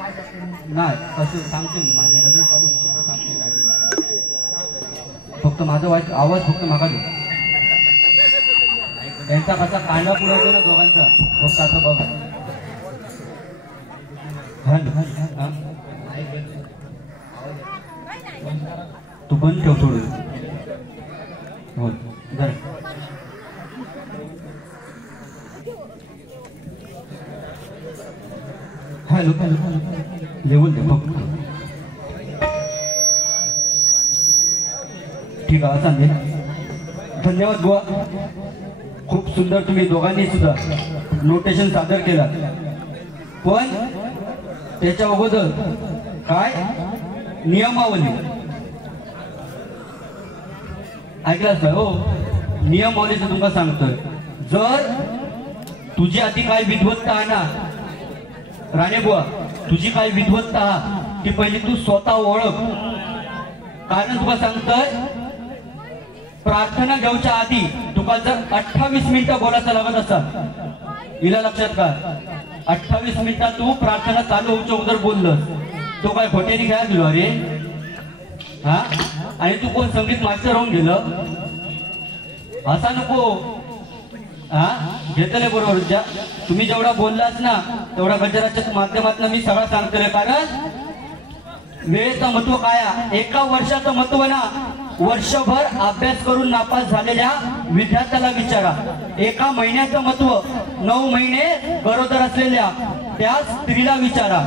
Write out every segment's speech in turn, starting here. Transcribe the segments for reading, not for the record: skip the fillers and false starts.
नाही कसं सांगते मी माझ्याबद्दल चालू सांगते. फक्त माझा आवाज फक्त मागा दे. त्यांचा कसा कांदा पुरवतो ना दोघांचा फक्त आता बघ. तू बंद ठेव थोडं. हो जरा हॅलो लेवल दे बघ. ठीक आहे सांगे. धन्यवाद बुवा. खूप सुंदर तुम्ही दोघांनी सुद्धा नोटेशन सादर केला. पण त्याच्या अगोदर काय नियमावली ऐकलाच नाही हो. नियमावलीचं तुम्हाला सांगतोय. जर तुझी आधी काय विद्वत्ता आहे ना राणे बुवा, तुझी काय विद्वत्ता ती पहिली तू स्वतः ओळख. कारण तुला सांगतोय प्रार्थना घेऊच्या आधी तुका जर 28 मिनिटं बोलायचं लागत असतात. हिला लक्षात का 28 मिनिटात तू प्रार्थना चालू होऊच्या उदर बोललंस तो काय खोट्याने घ्या गेलो अरे. हा आणि तू कोण संगीत मास्टर होऊन गेलं असा नको. हा घेतले बरोबर. तुम्ही जेवढा बोललास ना तेवढा गजराच्या माध्यमातून मी सगळं सांगतोय. कारण वेळेचं महत्व काय. एका वर्षाचं महत्व ना वर्षभर अभ्यास करून नापास झालेल्या विद्यार्थ्याला विचारा. एका महिन्याचं महत्व 9 महिने गरोदर असलेल्या त्या स्त्रीला विचारा.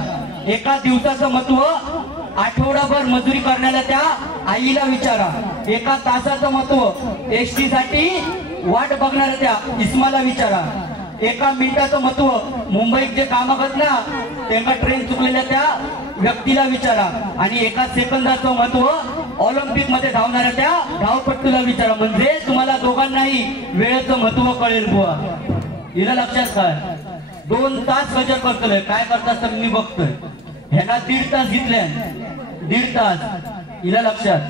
एका दिवसाचं महत्व आठवडाभर मजुरी करणाऱ्या त्या आईला विचारा. एका तासाचं महत्व एसटी साठी वाट बघणाऱ्या त्या इस्माला विचारा. एका मिनिटाचं महत्व मुंबईत जे काम करत ना त्यांना ट्रेन चुकलेल्या त्या व्यक्तीला विचारा. आणि एका सेकंदाचं महत्व ऑलिम्पिक मध्ये धावणाऱ्या त्या धावपट्टूला विचारा. म्हणजे तुम्हाला दोघांनाही वेळेचं महत्व कळेल बुवा. हिला लक्षात काय 2 तास गजर करतोय. काय करतात तर मी बघतोय. ह्याला 1.5 तास घेतले. 1.5 तास हिला लक्षात.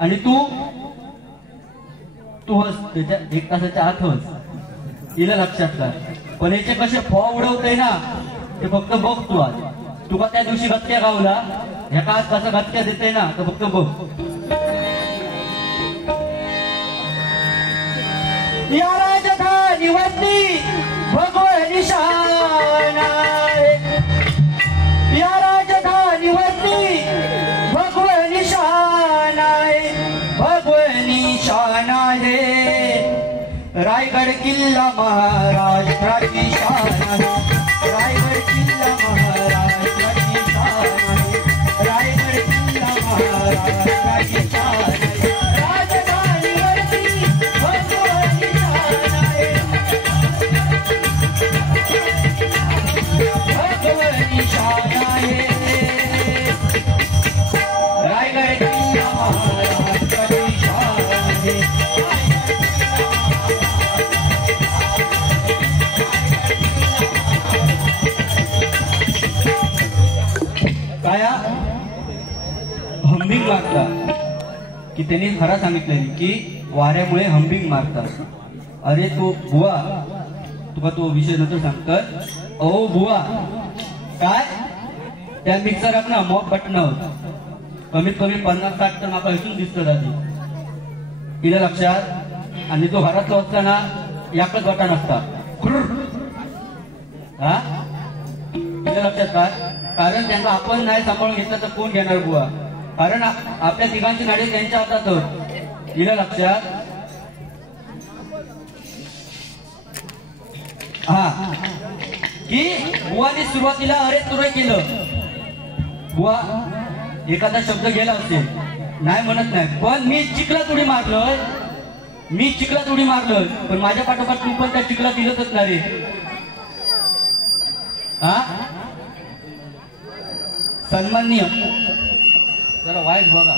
आणि तू हस त्याच्या 1 तासाच्या आत हस. हिला लक्षात काय. पण याचे कसे फॉ उडवते ना ते फक्त बघ तू. आज तुका त्या दिवशी गतक्या गावला ह्या का आज कसा गतक्या देते ना तर फक्त बघ. या राजधानीवरती भगवं निशाण आहे. या राजधानीवरती भगवं निशाण आहे. भगवं निशाण आहे. रायगड किल्ला महाराष्ट्राची शान आहे. रायगड किल्ला महाराष्ट्राची शान आहे. रायगड किल्ला महाराष्ट्राची शान आहे. राजधानीवरती भगवं निशाण आहे. भगवं निशाण आहे. रायगड किल्ला महाराष्ट्राची शान आहे. हंबिंग मारतात की त्यांनी खरं सांगितलं की वाऱ्यामुळे हंबिंग मारतात. अरे तो बुवा तुका तो विषय नंतर सांगतोय. ओ बुवा काय त्या मिक्सराक ना मॉप बटन कमीत कमी 50-60 तर माका इथून दिसत आधी. तिला लक्षात. आणि तो घरातला असताना याकच बटन असता. हा तिला लक्षात काय. कारण त्यांना आपण नाही सांभाळून घेतलं तर कोण घेणार बुवा. कारण आपल्या तिघांची नाडी त्यांच्या हातात. तिला लक्षात. हा की बुवाने सुरुवातीला अरे तुरे केलं. बुवा एखादा शब्द गेला असेल नाही म्हणत नाही. पण मी चिखलात उडी मारलोय. मी चिखलात उडी मारलोय. पण माझ्या पाठोपाठ तू पण त्या चिखलात दिलंच ना रे. हा सन्माननीय जरा वाईट बघा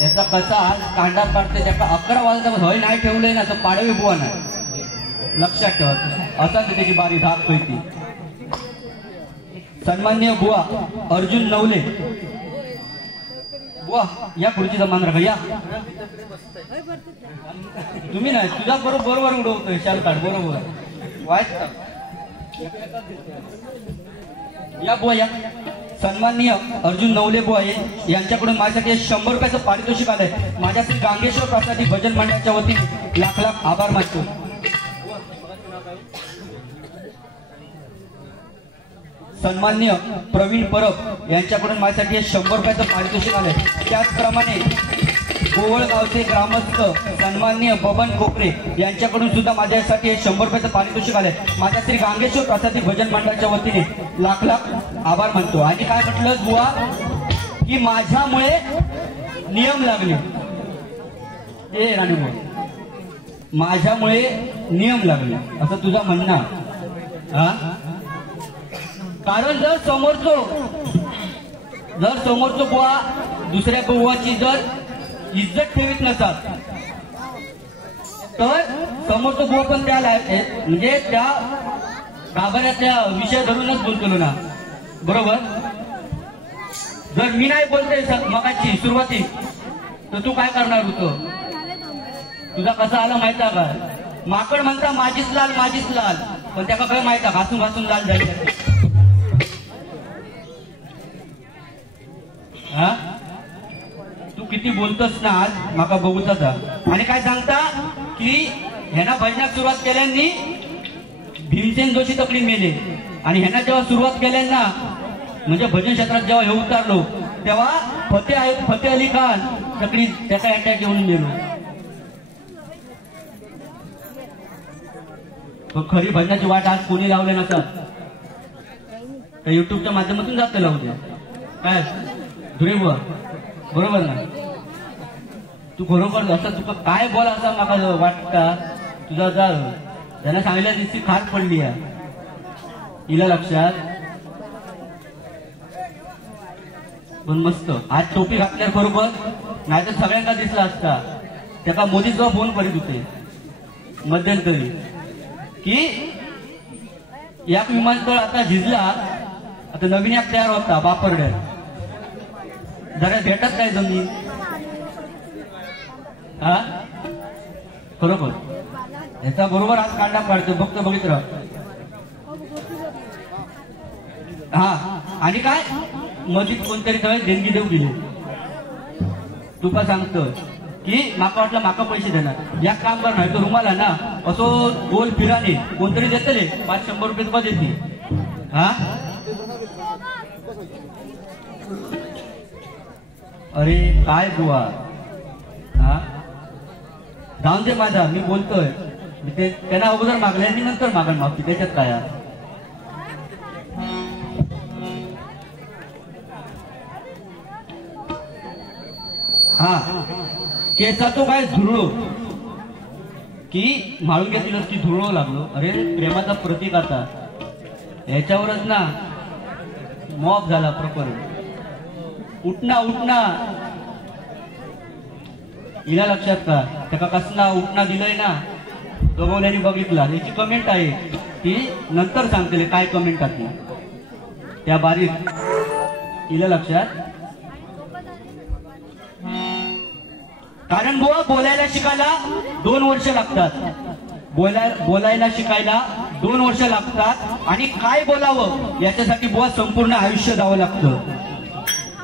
याचा कसा आज कांडा पाडते. त्याचा 11 वाजता हय नाही ठेवलंय ना तर पाडवी बुवा नाही. लक्षात ठेवा. असा त्याची बारी धाक पैकी. सन्माननीय बुवा अर्जुन नवले बुवा या खुर्चीचा मान राखा. या तुम्ही नाही तुझा बरोबर उडवतोय शाल काढ बरोबर वाईट. या बुवा या सन्माननीय अर्जुन नवले बुवा यांच्याकडून माझ्यासाठी 100 रुपयाचं पारितोषिक आलंय. माझ्या श्री गांगेश्वर प्रसादी भजन मंडळाच्या वतीने लाख लाख आभार मानतो. सन्माननीय प्रवीण परब यांच्याकडून माझ्यासाठी 100 रुपयाचं पारितोषिक आलंय. त्याचप्रमाणे गोवळगावचे ग्रामस्थ सन्माननीय बबन कोपरे यांच्याकडून सुद्धा माझ्यासाठी 100 रुपयाचं पारितोषिक आलंय. माझ्या श्री गांगेश्वर प्रसादी भजन मंडळाच्या वतीने लाख लाख आभार मानतो. आणि काय म्हटलं बुवा की माझ्यामुळे नियम लागले. ए राणी बुवा, माझ्यामुळे नियम लागले असं तुझं म्हणणं. हा, कारण जर समोरचो बुवा दुसऱ्या बुवाची जर इज्जत ठेवीत नसतात तर समोरचो बुवा पण त्या म्हणजे त्या गाभाऱ्याच्या विषय धरूनच बोलतो ना. बरोबर. जर मी नाही बोलते मगाची सुरुवाती तर तू काय करणार होतो. तुझा कसा आला माहिती का. माकड म्हणता माझीच लाल माझीच लाल, पण त्याला काय माहिती घासून घासून लाल झाली. हा, तू किती बोलतोस ना आज माका बघूचाच. आणि काय सांगता की ह्यांना भजनात सुरुवात केल्यांनी भीमसेन जोशी तकली मेले. आणि ह्यांना जेव्हा सुरुवात केल्यांना म्हणजे भजन क्षेत्रात जेव्हा हे उतारलो तेव्हा फतेह अली खान तकली त्याचा अटॅक येऊन गेलो. खरी भजनाची वाट आज कोणी लावले नसतात. युट्यूबच्या माध्यमातून जात लावू द्या काय धुरे बुवा. बरोबर ना. तू खरोखर असं तुका काय बोल असं मला वाटता. तुझा त्यांना सांगितल्या दिसती खार पडली आहे हिला लक्षात. पण मस्त आज टोपी घातल्यावर बरोबर, नाहीतर सगळ्यांना दिसला असता. त्याला मोदीचा फोन करीत होते मध्यंतरी की याक विमानतळ आता झिजला, आता नवीन याक तयार होता बापरड्या, जरा भेटत नाही जमीन. हा बरोबर. याचा बरोबर आज काढला काढतो फक्त बघित राह. हा, आणि काय मधीत कोणतरी देणगी देऊ गेले. तुका सांगतो की माका वाटलं माका पैसे देणार. या काम करणार तो रुमाला ना असो गोल फिराने कोणतरी देतले 500 रुपये तुका देते. हा, अरे काय बुवा. हा, जाऊन दे माझा, मी बोलतोय. ते त्यांना अगोदर मागले आणि नंतर मागती त्याच्यात काय. हा, केसा तो काय धुळो की माळून घेतलं की धुळो लागलो. अरे प्रेमाचा प्रतीक आता याच्यावरच ना मॉब झाला प्रॉपर. उठना उठना हिला लक्षात का. त्याला कसला उठना दिलंय ना दोघवल्याने बघितला. याची कमेंट आहे ती नंतर सांगते काय कमेंट टाकली त्या बारीक. हिला लक्षात. कारण बुवा बोलायला शिकायला 2 वर्ष लागतात. बोलायला शिकायला 2 वर्ष लागतात. आणि काय बोलावं याच्यासाठी बुवा संपूर्ण आयुष्य द्यावं लागतं.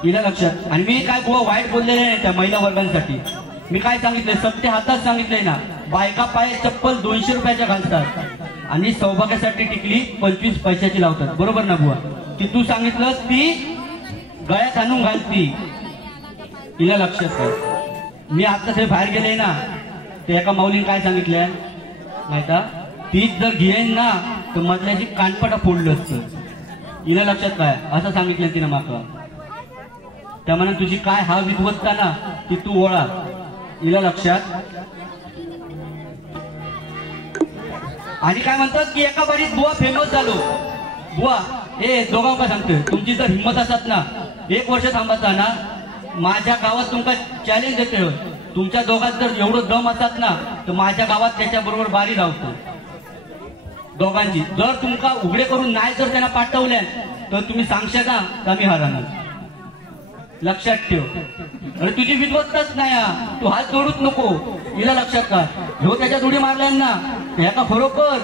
हिला लक्षात. आणि मी काय बुवा वाईट बोललेलं नाही त्या महिला वर्गांसाठी. मी काय सांगितलंय सत्य हातात सांगितलंय ना. बायका पाय चप्पल 200 रुपयाच्या घालतात आणि सौभाग्यासाठी टिकली 25 पैशाची लावतात. बरोबर ना बुवा. ती तू सांगितलं ती गळ्यात आणून घालती. हिला लक्षात काय. मी आता ते बाहेर गेले ना ते एका माऊलीने काय सांगितलंय माहिती. तीच जर घेईन ना तर मधल्याची कानपटा फोडलं असतं. हिला लक्षात काय असं सांगितलं तिनं माका. त्यामुळे तुझी काय हा विद्वत्ता ना ती तू ओळा. हिला लक्षात. आणि काय म्हणतात की एका बारीत बुवा फेमस झालो. बुवा हे दोघांना काय सांगतोय तुमची जर हिंमत असत ना 1 वर्ष थांबायचा ना माझ्या गावात तुमका चॅलेंज देते. तुमच्या दोघात जर एवढं दम असतात ना तर माझ्या गावात त्याच्या बरोबर बारी लावतो दोघांची. जर तुमका उघडे करून नाही जर त्यांना पाठवल्या तर तुम्ही सांगशा ना तर आम्ही हरणार. लक्षात ठेव. अरे तुझी विद्वत्ताच नाही. तू हात जोडूच नको. हिला लक्षात का. ह्यो त्याच्या जोडी मारल्या ना ह्याका बरोबर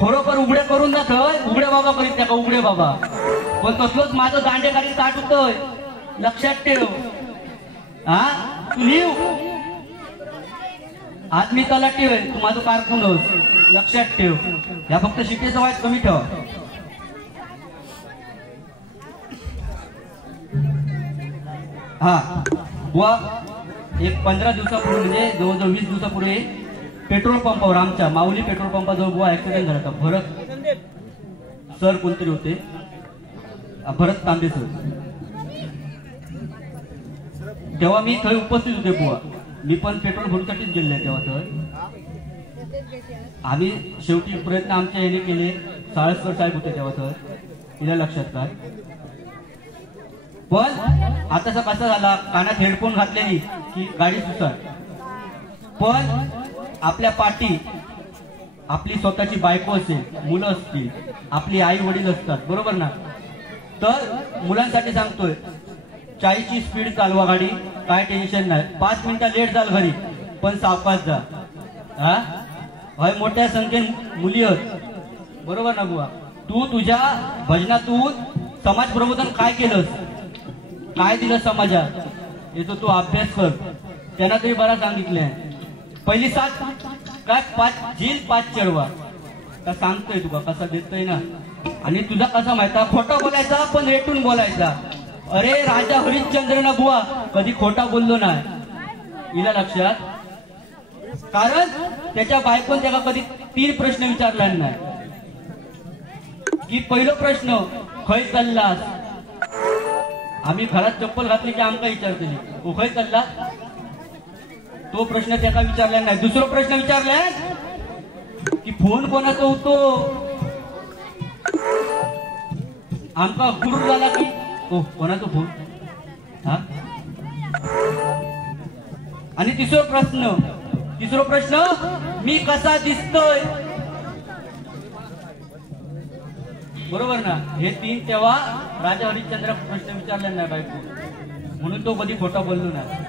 खरोखर उघडे करून ना थंय उघडे बाबा करीत नाही का उघडे बाबा, पण तसलोच माझं दांडेकारी ताट होतोय, लक्षात ठेव. हा तू लिव आज मी तलाठी आहे, तू माझं कारकूनच, लक्षात ठेव. या फक्त शिकेचा वाईट कमी ठेवा. हा बुवा एक 15 दिवसापूर्वी म्हणजे जवळजवळ 20 दिवसापूर्वी पेट्रोल पंपावर आमच्या माऊली पेट्रोल पंपाजवळ बुवा ऍक्सिडेंट झाला होता. भरत सर कोणतरी होते, भरत तांबे सर. तेव्हा मी थंय उपस्थित होते बुवा, मी पण पेट्रोल भरूसाठीच गेले तेव्हा. तर आम्ही शेवटी प्रयत्न आमच्या याने केले. साळसकर साहेब होते तेव्हा. तर तिला लक्षात काय, पण आताचा कसा झाला, कानात हेडफोन घातलेली की गाडी सुसाट. पण आपल्या पाठी आपली स्वतःची बायको असेल, मुलं असतील, आपली आई वडील असतात, बरोबर ना. तर मुलांसाठी सांगतोय 40ची स्पीड चालवा गाडी, काय टेन्शन नाही. 5 मिनिटं लेट झाल घरी पण सावकाश जा. हा मोठ्या संख्येने मुली आहेत, बरोबर ना बुवा. तू तुझ्या भजनातून समाज प्रबोधन काय केलंस, काय दिलं समाजात, याचा तू अभ्यास कर. त्यांना तरी बरा सांगितलंय. पहिली 7 काय 5 झील 5 चढवा, का सांगतोय तुका कसा देतोय ना. आणि तुझा कसा माहिती, खोटा बोलायचा पण रेटून बोलायचा. अरे राजा हरिश्चंद्र ना बुवा कधी खोटा बोललो नाही, हिला लक्षात. कारण त्याच्या बायकोन त्याला कधी 3 प्रश्न विचारला नाही. की पहिला प्रश्न खय चाललास, आम्ही घरात चप्पल घातली की आमका विचारते ओ खय चालला, तो प्रश्न त्याला विचारला नाही. दुसरा प्रश्न विचारलाय की फोन कोणाचा होतो, आमका गुरु झाला की ओ कोणाचा फोन. हा आणि तिसरा प्रश्न मी कसा दिसतोय, बरोबर ना. हे 3 तेव्हा राजा हरिश्चंद्र प्रश्न विचारला नाही बायको, म्हणून तो कधी खोटा बोललो नाही.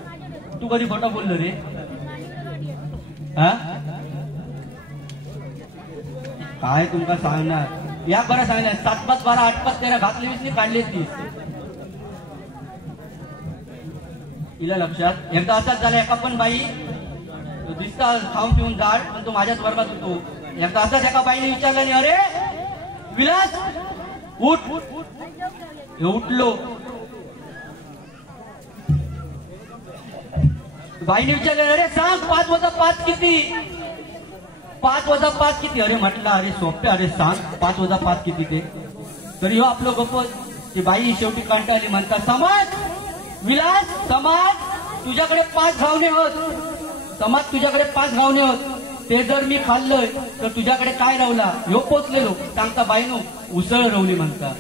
तू कधी खोटा बोललो रे. हा काय तुमका सांगणार, या बरं सांगणार 7 5 12 8 5 13 घातली 20 काढले 30. हिला लक्षात. एकदा असाच झाला, एका पण बाई दिसता खाऊन पिऊन जाड पण तो माझ्याच वर्गात होतो. एकदा असाच एका बाईने विचारलं नाही, अरे विलास उठ. उठलो. बाईने विचारलं, अरे सांग 5 वजा 5 किती, 5 वजा 5 किती. अरे म्हटलं अरे सोपे, अरे सांग 5 वजा 5 किती ते. तरी हो आपलं गप्पच. ती बाई शेवटी कंटाळली, म्हणता समाज विलास, समाज तुझ्याकडे 5 घावणे होत, समाज तुझ्याकडे 5 घावणे होत, ते जर मी खाल्लंय तर तुझ्याकडे काय रावला. ह्यो पोचलेलो सांगता बाईनो उसळ रवली म्हणता.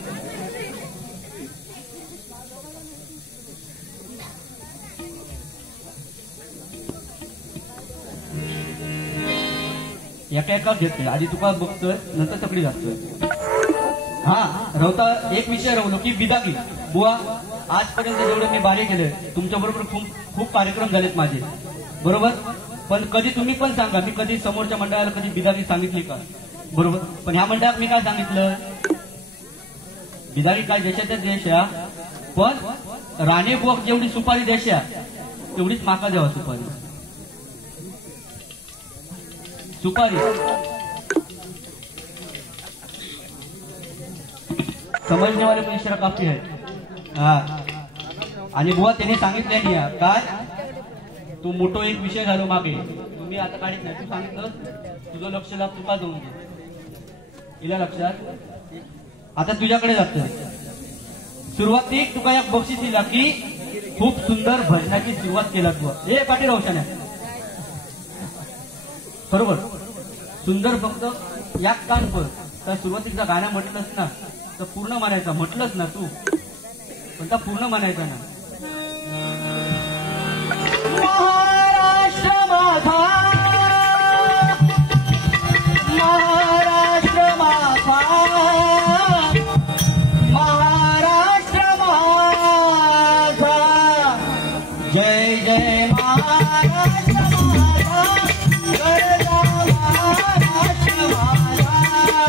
एका घेतोय आधी तुका बघतोय नंतर तकडी घालतोय. हा रवता एक विषय रवलो की बिदागी बुवा. आजपर्यंत जेवढे मी बारे केले तुमच्या बरोबर खूप कार्यक्रम झालेत माझे, बरोबर. पण कधी तुम्ही पण सांगा, मी कधी समोरच्या मंडळाला कधी बिदागी सांगितली का, बरोबर. पण ह्या मंडळात मी काय सांगितलं, बिदागी काय देशाच्या देश या, पण राणे बुवा जेवढी सुपारी देशा तेवढीच माका द्यावा सुपारी. समजने वाले पण इशारा काफी है. हा आणि बुवा त्यांनी सांगितले काय, तू मोठो एक विषय झालो मागे, तुम्ही आता काढत नाही, तू सांगितलं तुझं लक्ष लाभ तुका जाऊन दे. हिला लक्षात. आता तुझ्याकडे जात सुरुवातीक तुका एक बक्षीस दिला की खूप सुंदर भजनाची सुरुवात केला तू. हे पाठी रोशन आहे, बरोबर. सुंदर फक्त या कान पर त्या सुरुवातीचा गाणं म्हटलंस ना तर पूर्ण म्हणायचा, म्हटलंच ना तू पण त्या पूर्ण म्हणायचा ना. महाराष्ट्र माझा, महाराष्ट्र माझा, महाराष्ट्र माझा, जय जय महाराष्ट्र माझा, गरजा महाराष्ट्र माझा.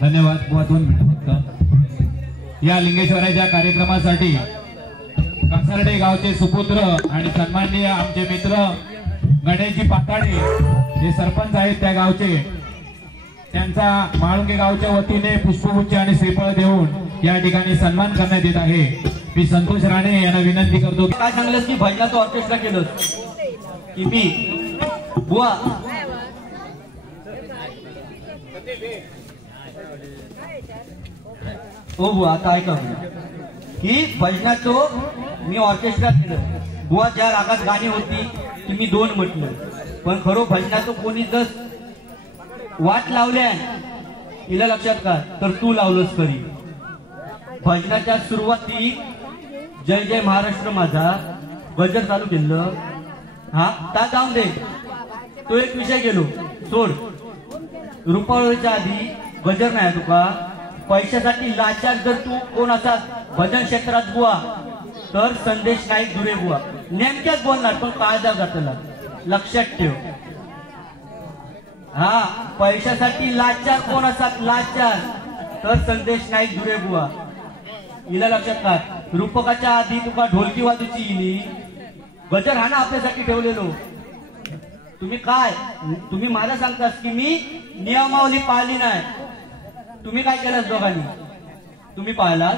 धन्यवाद बुवा, 2 मिनिटं फक्त। या लिंगेश्वराच्या कार्यक्रमासाठी कासारडे गावचे सुपुत्र आणि सन्माननीय आमचे मित्र गणेशजी पाताडे जे सरपंच आहेत त्या गावचे, त्यांचा माळुंगे गावच्या वतीने पुष्पगुच्छ आणि श्रीफळ देऊन या ठिकाणी सन्मान करण्यात येत आहे। मी संतोष राणे यांना विनंती करतो। काय सांगलंस की भजनाचं ऑर्केस्ट्रा केलं की मी बुवा हो बुवा आता ऐका की भजनाचं मी ऑर्केस्ट्रा केलं बुवा। ज्या रागात गाणी होती तुम्ही 2 म्हटलं, पण खरो भजनाचं कोणी जर वाट लावल्या हिला लक्षात का तर तू लावलंस खरी। भजनाच्या सुरुवाती जय जय महाराष्ट्र माझा गजर चालू केलं, हा ता जाऊन दे, तो एक विषय गेलो सोड। रुपावळीच्या आधी गजर नाही तुका, पैशासाठी लाचार जर तू कोण असा भजन क्षेत्रात बुवा तर संदेश नाईक दुरे बुवा नेमक्याच बोलणार, पण काळजा जातला लक्षात ठेव। हा पैशासाठी लाचार कोण असतात लाचार तर संदेश नाईक दुरे बुवा हिला लक्षात का। रूपकाच्या आधी तुका ढोलकी वाजूची इली गजर हा ना आपल्यासाठी ठेवलेलो। तुम्ही मला सांगतास की मी नियमावली पाळली नाही, तुम्ही काय केलास दोघांनी? तुम्ही पाळलास?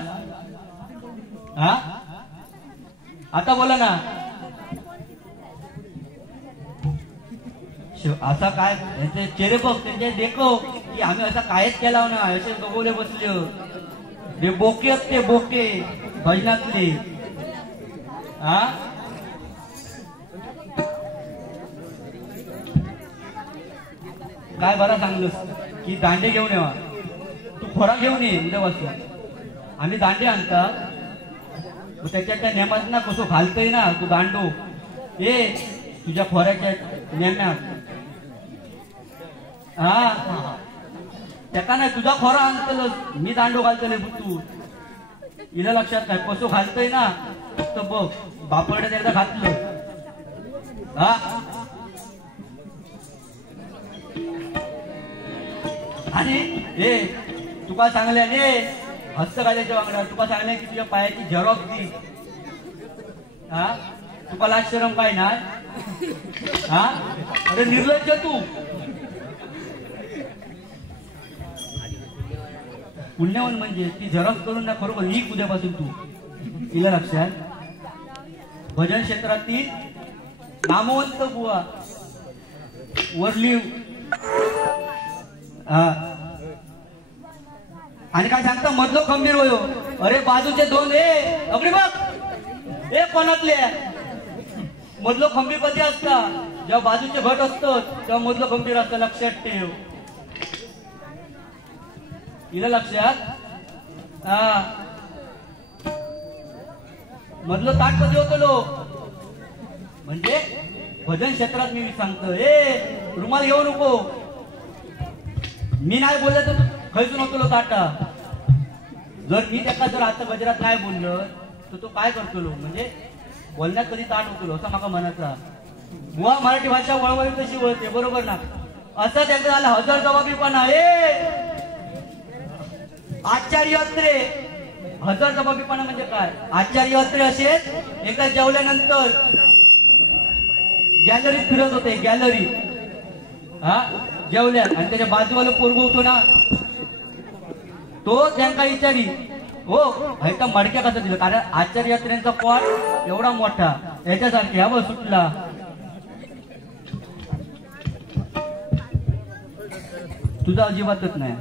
हा आता बोला ना। असा काय यांचे चेहरे बघ, त्यांचे देखो की आम्ही असा कायच केला ना, असे गगोले बसले ते बोके ते बोके भजनातले। हा काय बरा सांगलंस की दांडे घेऊन येवा, तू खोरा घेऊन ये इथं बसून। आम्ही दांडे आणता त्याच्या त्या नेमात ना कसं घालतय ना तू दांडो ए तुझ्या खोऱ्याच्या नेम्यात। हा त्याका नाही तुझा खोरा आणतलंस, मी दांडो घालतले तू हिला लक्षात काय कसं घालतय ना तर बघ बापड्यात एकदा घातलं। हा आणि ए तुका सांगल्या रे हस्त घालायच्या वांगडा तुका सांगल्या की तुझ्या पायाची झेरॉक्स दी। हा तुका लाज शरम काय नाही? हा अरे निर्लज्ज तू। पुण्यवन म्हणजे ती झेरॉक्स करून ना खरोखर ही उद्यापासून तू तिला लक्षात। भजन क्षेत्रातील नामवंत बुवा वरली आणि काय सांगता मधलो खंबीर होयो अरे बाजूचे 2 ए अगदी बघ ए कोणातले मधलं खंबीर कधी असता जेव्हा बाजूचे घट असतं तेव्हा मधलं खंबीर असतं, लक्षात ठेव. इला लक्षात. हा मधलं ताट कधी होतं लो म्हणजे भजन क्षेत्रात मी सांगतो, ए रुमाल घेऊ नको, मी नाही बोलले तर खैसून होतो लो ताटा. जर मी त्याला जर आता गजरात नाही बोललं तर तो काय करतो लो म्हणजे बोलण्यात कधी ताट होतो असं माका म्हणायचा. बुवा मराठी भाषा वळवळी कशी वळते, बरोबर ना. असं त्यांचं झालं हजर जबाबीपणा. आचार्य अत्रे हजर जबाबीपणा म्हणजे काय. आचार्य अत्रे असेच एकदा जेवल्यानंतर गॅलरीत फिरत होते, गॅलरी. हा जेवल्यात आणि त्याच्या बाजूवाला पोरगो होतो ना तो त्यांना विचारी, हो ह्याचा मडक्या कसं दिलं, कारण आचार्य यात्रेचा पॉट एवढा मोठा याच्यासारखे ह्या बस सुटला. तुझा अजिबातच नाही.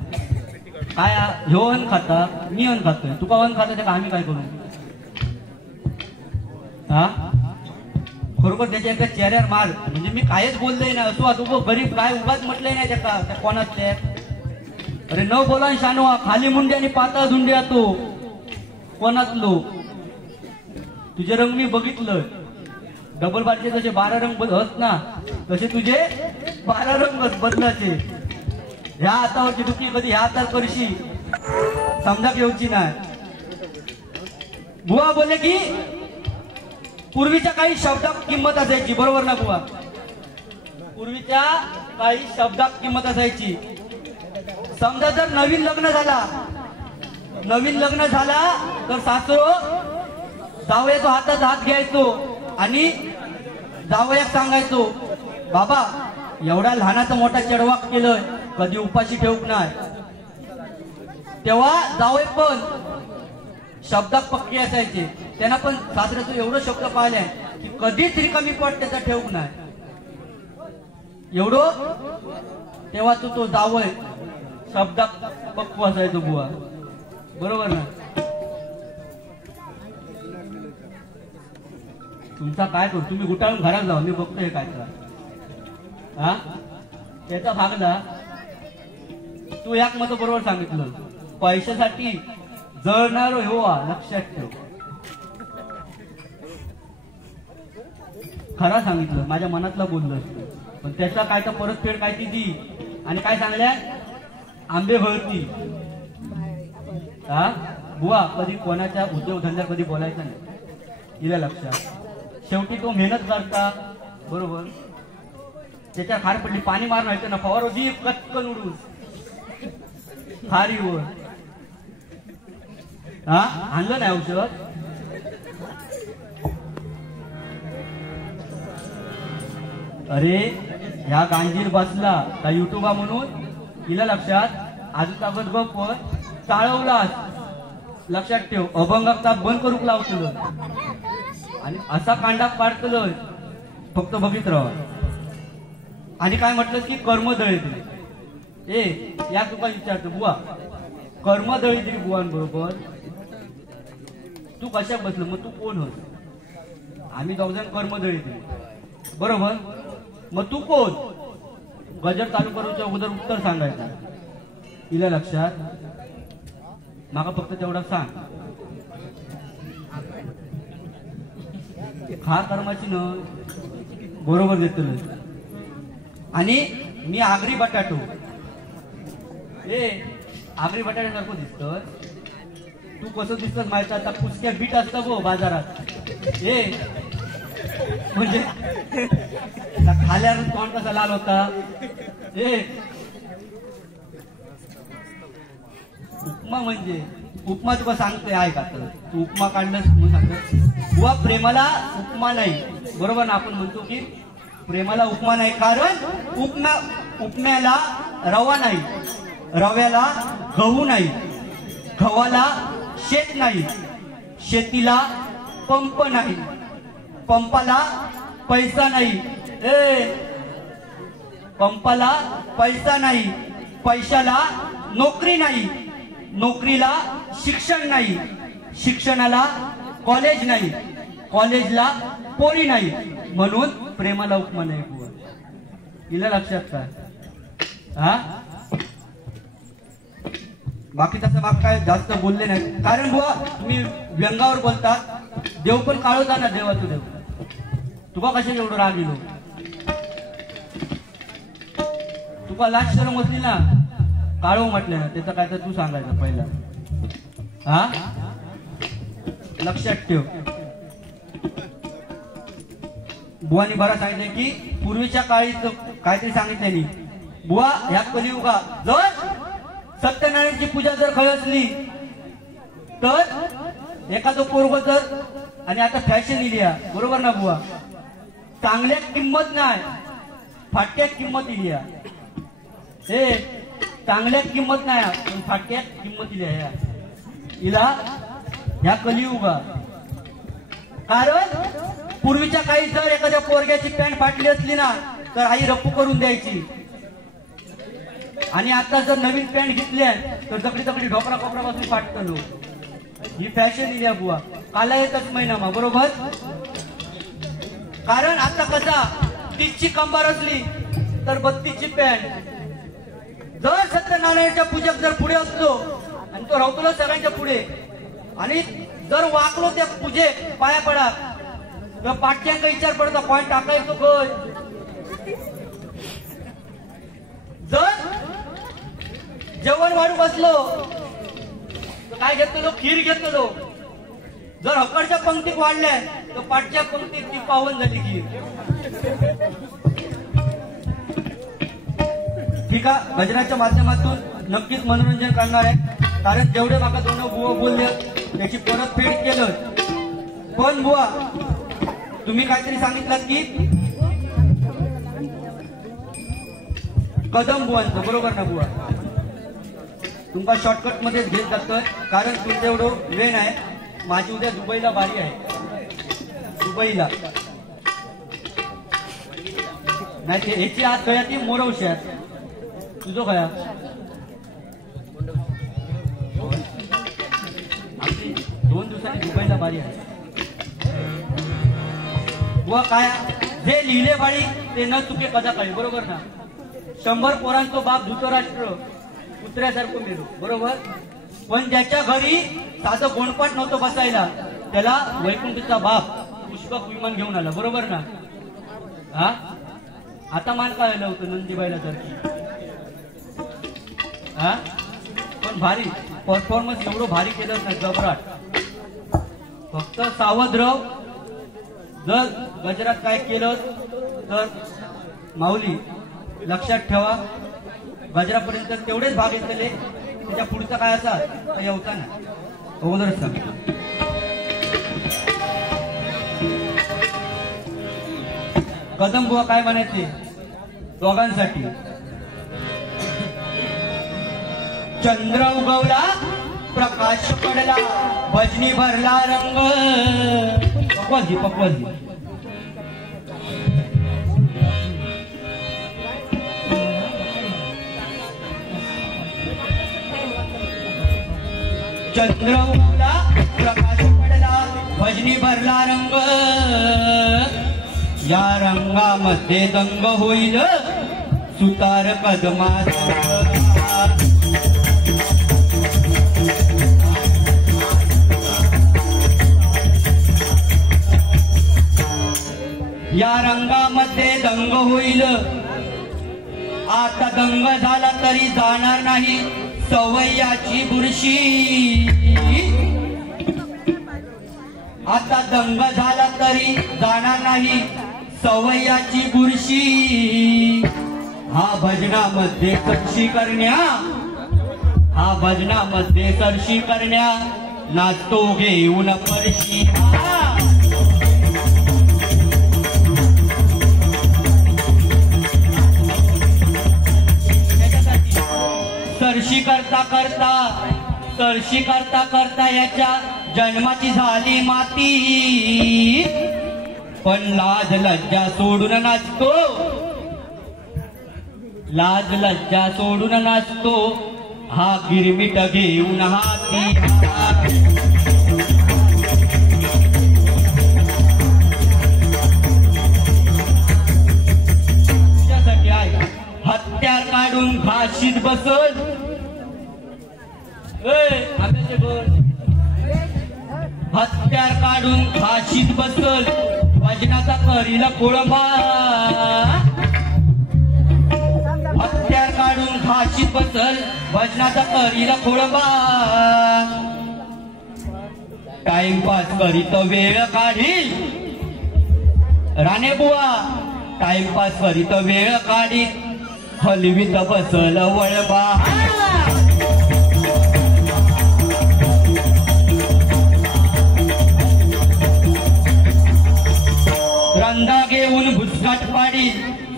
काय ह्यो अन्न खाता मी अन्न खातोय, तुका अन्न खाता त्याला आम्ही काय करू. हा खरोखर त्याच्या एका चेहऱ्यावर मार. म्हणजे मी कायच बोललोय ना, असो तू गरीब काय उगाच म्हटलंय नाही त्याका त्या कोणातल्या. अरे न बोला शानवा खाली मुंडे आणि पातळ धुंड्या तो कोणातलो. तुझे रंग मी बघितलं, डबल बारचे जसे 12 रंग बदलत ना तसे तुझे 12 रंग बदलाचे. ह्या हातावरची दुखी कधी ह्या हातात करशी समजा घेऊची नाही. बुवा बोलले की पूर्वीच्या काही शब्दात किंमत असायची, बरोबर ना बुवा. पूर्वीच्या काही शब्दात किंमत असायची. समजा जर नवीन लग्न झाला तर सासरो जावयाचा हातात हात घ्यायचो आणि जावयाक सांगायचो, बाबा एवढा लहानाचा मोठा चढवाक केलं कधी उपाशी ठेवूक नाही. तेव्हा जावय पण शब्दात पक्के असायचे. त्यांना पण सासऱ्याचं एवढं शब्द पाहिलंय की कधीच रिकामी पोट त्याचा ठेवूक नाही. एवढं तेव्हा तो जावय शब्दात पक्व असायचो बुवा, बरोबर ना. तुमचा काय करू, तुम्ही गुटाळून घरात जाऊ, मी बघतोय काय करा. हा त्याचा भागला. तू एक मत बरोबर सांगितलं, पैशासाठी जळणार हो, लक्षात ठेव. खरा सांगितलं, माझ्या मनातला बोललं, पण त्याचा काय तर परतफेड काय ती दी. आणि काय सांगल्या आंबे भरती. हा बुवा कधी कोणाच्या उद्योगधंद्यात कधी बोलायचं नाही, इला लक्षात. शेवटी तो मेहनत करता, बरोबर. त्याच्या खार पडली पाणी मार व्हायचं ना, फवार होती कटकन उडून खारीवर. हा आणलं नाही औषध. अरे ह्या गांजीर बसला का युट्यूबा म्हणून हिला लक्षात. आजू ताकद गप चाळवलास, लक्षात ठेव. अभंगाचा बंद करूक लावतलं आणि असा कांडा पाडतलं, फक्त बघित राहा. आणि काय म्हटलं की कर्म दळिद्री. या तुका विचारतो बुवा, कर्म दळिद्री बुवांबरोबर तू कशा बसलं, मग तू कोण होत. आम्ही 2 जण कर्म दळिद्री, बरोबर. मग तू कोण. गजर चालू करूच्या अगोदर उत्तर सांगायचं. इला लक्षात. माका फक्त तेवढा सांग, खा कर्माची न बरोबर देतलं. आणि मी आगरी बटाटो. आगरी बटाट्यासारखं दिसतं. तू कसं दिसत माहिती, आता कुसक्या बीट असतं गो बाजारात. म्हणजे खाल्यावर तोंड कसा लाल होता. उपमा म्हणजे उपमा तुला सांगतोय ऐका. तू उपमा काढलंस मग सांगतो बुवा प्रेमाला उपमा नाही, बरोबर ना. आपण म्हणतो की प्रेमाला उपमा नाही, कारण उपम्याला रवा नाही, रव्याला गहू नाही, गव्हाला शेत नाही, शेतीला पंप नाही, पंपाला पैसा नाही. पंपाला पैसा नाही, पैशाला नोकरी नाही, नोकरीला शिक्षण नाही, शिक्षणाला कॉलेज नाही, कॉलेजला पोरी नाही, म्हणून प्रेमाला उपमान आहे बुवा. हिला लक्षात का? हा बाकी तसं बाग काय जास्त बोलले नाही, कारण बुवा तुम्ही व्यंगावर बोलता. देव पण काळोचा ना, देवाचं देव. तुका कशा एवढं राग येलो? तुका लाज शरम होती ना, काळो म्हटलं ना, त्याचं काय तर तू सांगायचं पहिला. हा लक्षात ठेव. बुवानी बरा सांगितलं की पूर्वीच्या काळी काहीतरी सांगितलं नाही. बुवा ह्या कलियुगा जर सत्यनारायणची पूजा जर खरी असली तर एखादं पोरग जर, आणि आता फॅशन इली आहे बरोबर ना बुवा, चांगल्या किंमत नाही फाटक्यात किंमत इली आहे. हे चांगल्यात किंमत नाही पण फाटक्यात किंमत इली आहे हिला ह्या कलियुगा. कारण पूर्वीच्या काळी जर एखाद्या पोरग्याची पॅन्ट फाटली असली ना तर आई रप्पू करून द्यायची, आणि आता जर नवीन पॅन्ट घेतली तर जकडी जकडी ढोकरा कोपरा पासून फाटतं लोक. ही फॅशन इली आहे बुवा. काला एकच महिना मा बरोबर. कारण आता कसा 30ची कंबर असली तर 32ची पॅन्ट. जर सत्यनारायणच्या पूजक जर पुढे असतो आणि तो राहतो सगळ्यांच्या पुढे, आणि जर वाकलो त्या पूजे पाया पडा तर पाठ्यांका विचार पडतो पॉइंट टाकायचो काय. जर जेवण वाढू बसलो तर काय घेतलो? खीर घेतलो. जर हकडच्या पंक्तीत वाढल्या तर पाठच्या पंक्तीत ती पावन झाली खीर. ठीक आहे, गजराच्या माध्यमातून नक्कीच मनोरंजन करणार आहे, कारण जेवढे माका दोन बुवा बोलले त्याची परतफेड केलं. पण बुवा तुम्ही काहीतरी सांगितलं की कदम बुवांचं बरोबर ना बुवा. तुमका शॉर्टकट मध्ये घेत जातोय कारण तुमचं एवढं वेळ आहे. माझी उद्या दुबईला बारी आहे, दुबईला नाही याची आज कया ती मोरवशी आहे. तुझं कया 2 दिवसांनी दुबईला बारी आहे बुवा. काय जे लिहिले बाळी ते न चुके कदा काही बरोबर ना. 100 पोरांचो बाप धृतराष्ट्र कुत्र्यासारखं मेलो बरोबर. पण ज्याच्या घरी साधं गोंडपाट नव्हतं बसायला त्याला वैकुंठचा बाप पुष्पक विमान घेऊन आला बरोबर ना. हा आता मान काय आलं होतं नंदीबाईला सारखी. हा पण भारी परफॉर्मन्स एवढं भारी केलं ना जबराट. फक्त सावध राह, जर गजरात काय केलं तर माऊली लक्षात ठेवा. गजरापर्यंत तेवढेच भाग येतले, त्याच्या पुढचा काय असा येवता ना अगोदरच सांगतो. कदम बुवा काय म्हणायचे दोघांसाठी? चंद्र उगवला प्रकाश पडला भजनी भरला रंग. पकवाजी चंद्र उगवला प्रकाश पडला भजनी भरला रंग. या रंगामध्ये दंग होईल सुतार कदमाचा. या रंगामध्ये दंग होईल. आता दंग झाला तरी जाणार नाही सवय्याची बुरशी. आता दंग झाला तरी जाणार नाही सवय्याची बुरशी. हा भजनामध्ये सरशी करण्या, हा भजनामध्ये सरशी करण्या नाचतो घेऊन परशी. सरशी करता करता याच्या जन्माची झाली माती. पण लाज लज्जा सोडून नाचतो, लाज लज्जा सोडून नाचतो हा गिरमिट घेऊन हाती. फाशीत बसल. हत्यार काढून फाशीत बसल. वजनाचा करीला कोळंबा. हत्यार काढून फाशीत बसल. वजनाचा करीला कोळंबा. टाइमपास करीत वेळ काढील. राणे बुवा टाइमपास करीत वेळ काढीत. हलवीत बसल वळबा. रंदा घेऊन भुसकाट पाडी.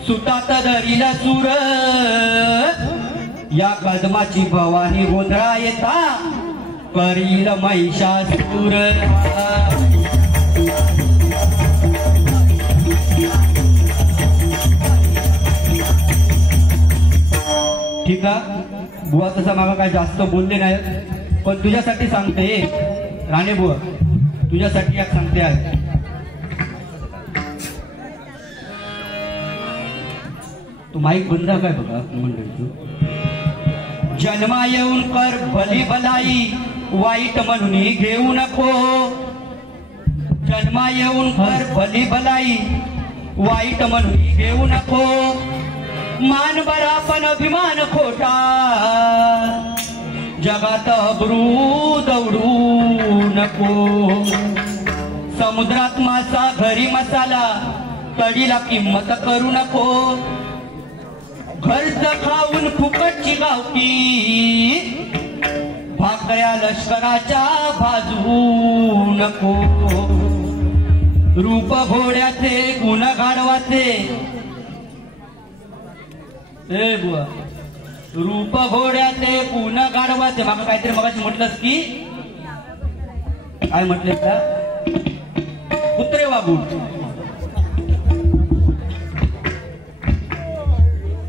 सुतात धरीला सूर. या कदमाची भवानी गोंधळा येता. करील महिषासूर. ठीक आहे बुवा, तसा मागा काय जास्त बोलले नाही, पण तुझ्यासाठी सांगते राणे बुवा, तुझ्यासाठी एक सांगते आहे. तू माईक बंद काय बघा मंडळी. जन्मा येऊन कर भली भलाई. वाईट म्हणून घेऊ नको. जन्मा येऊन कर भली भलाई. वाईट म्हणून घेऊ नको. मान बरा पण अभिमान खोटा. जगात अब्रू दौडू नको. समुद्रात मासा घरी मसाला. तडीला किंमत करू नको. घरच खाऊन फुकटची गावठी. भाकऱ्या लष्कराच्या भाजू नको. रूप घोड्याचे गुण गाढवाचे. ए बुवा, रूप घोड्याचे गुण गाढवाचे. मागा काहीतरी मगाशी म्हटलंस की काय म्हटले का? कुत्रे वागून.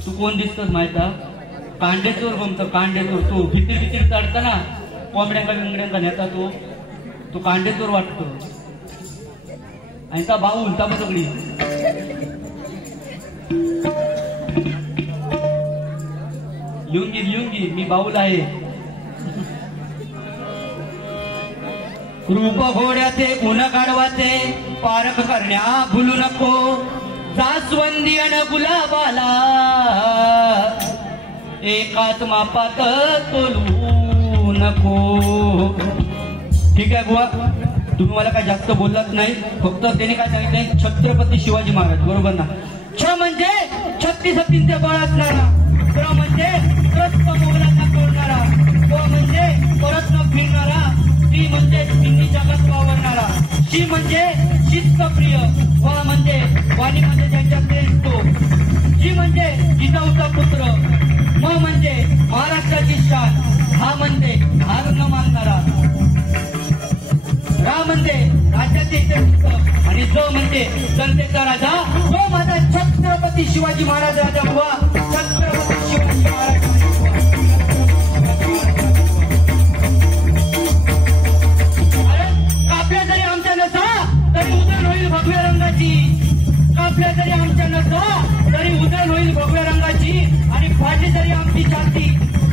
तू कोण दिसतोस माहिती? कांडेचोर गमतो. कांडेचोर तू भीती भीती चढता ना. कोंबड्यांका बिंगड्यांका नेता तू कांडेचोर वाटतो. आणि त्या भाऊ उलटा सगळी लिहून घे मी बाऊल आहे. रूप घोड्याचे गुण गाढवाचे. पारख करण्या भुलू नको. जास्वंदी अन गुलाबाला. एकाच मापात तोलू नको. ठीक आहे बुवा, तुम्ही मला काय जास्त बोललाच नाही. फक्त त्याने काय सांगितलंय, छत्रपती शिवाजी महाराज. बरोबर ना? छ म्हणजे 36 हत्तींचे बळ असणारा. प्र म्हणजे त्रस्त मोगलांना तोडणारा. व म्हणजे परत न फिरणारा. ती म्हणजे हिंदी जगात वावरणारा. शी म्हणजे शिस्तप्रिय. वा म्हणजे वाणीमध्ये त्यांच्या प्रेरतो. जी म्हणजे जिजाऊचा पुत्र. म म्हणजे महाराष्ट्राची शान. हा म्हणजे हार न मानणारा. रा म्हणजे राज्याचे इतिहास. आणि जो म्हणजे जनतेचा राजा. तो माझा छत्रपती शिवाजी महाराज राजा बुवा. छत्रपती शिवाजी महाराज. कापल्या जरी आमच्या नसा तरी उदय होईल भगव्या रंगाची. कापल्या जरी आमच्या नसा तरी उदय होईल भगव्या रंगाची. आणि फाटली जरी आमची छाती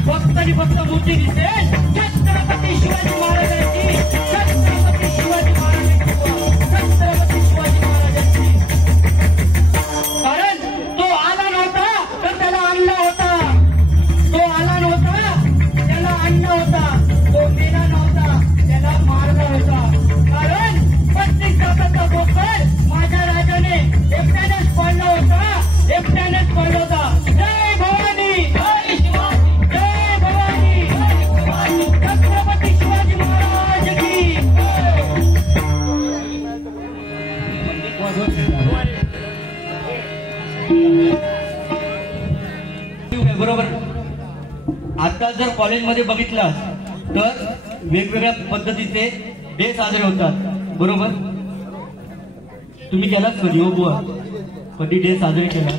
फक्त आणि फक्त मूर्ती दिसेल छत्रपती शिवाजी महाराजांची. छत्रपती शिवाजी महाराजांची. छत्रपती शिवाजी महाराजांची. कारण तो आला नव्हता तर त्याला अन्न होता. तो आला नव्हता त्याला अन्न होता. तो मेला नव्हता त्याला मारला होता. कारण 35 तासाचा बोकर माझ्या राजाने एकट्यानेच पाळला होता. एकट्यानेच पाळला होता. जय भवानी. जय शिवाजी. जय भवानी. छत्रपती शिवाजी महाराज की. बरोबर. आता जर कॉलेजमध्ये बघितलं तर वेगवेगळ्या पद्धतीचे डे साजरे होतात. बरोबर. तुम्ही केलाच कधी हो बुवा? कधी डे साजरे केला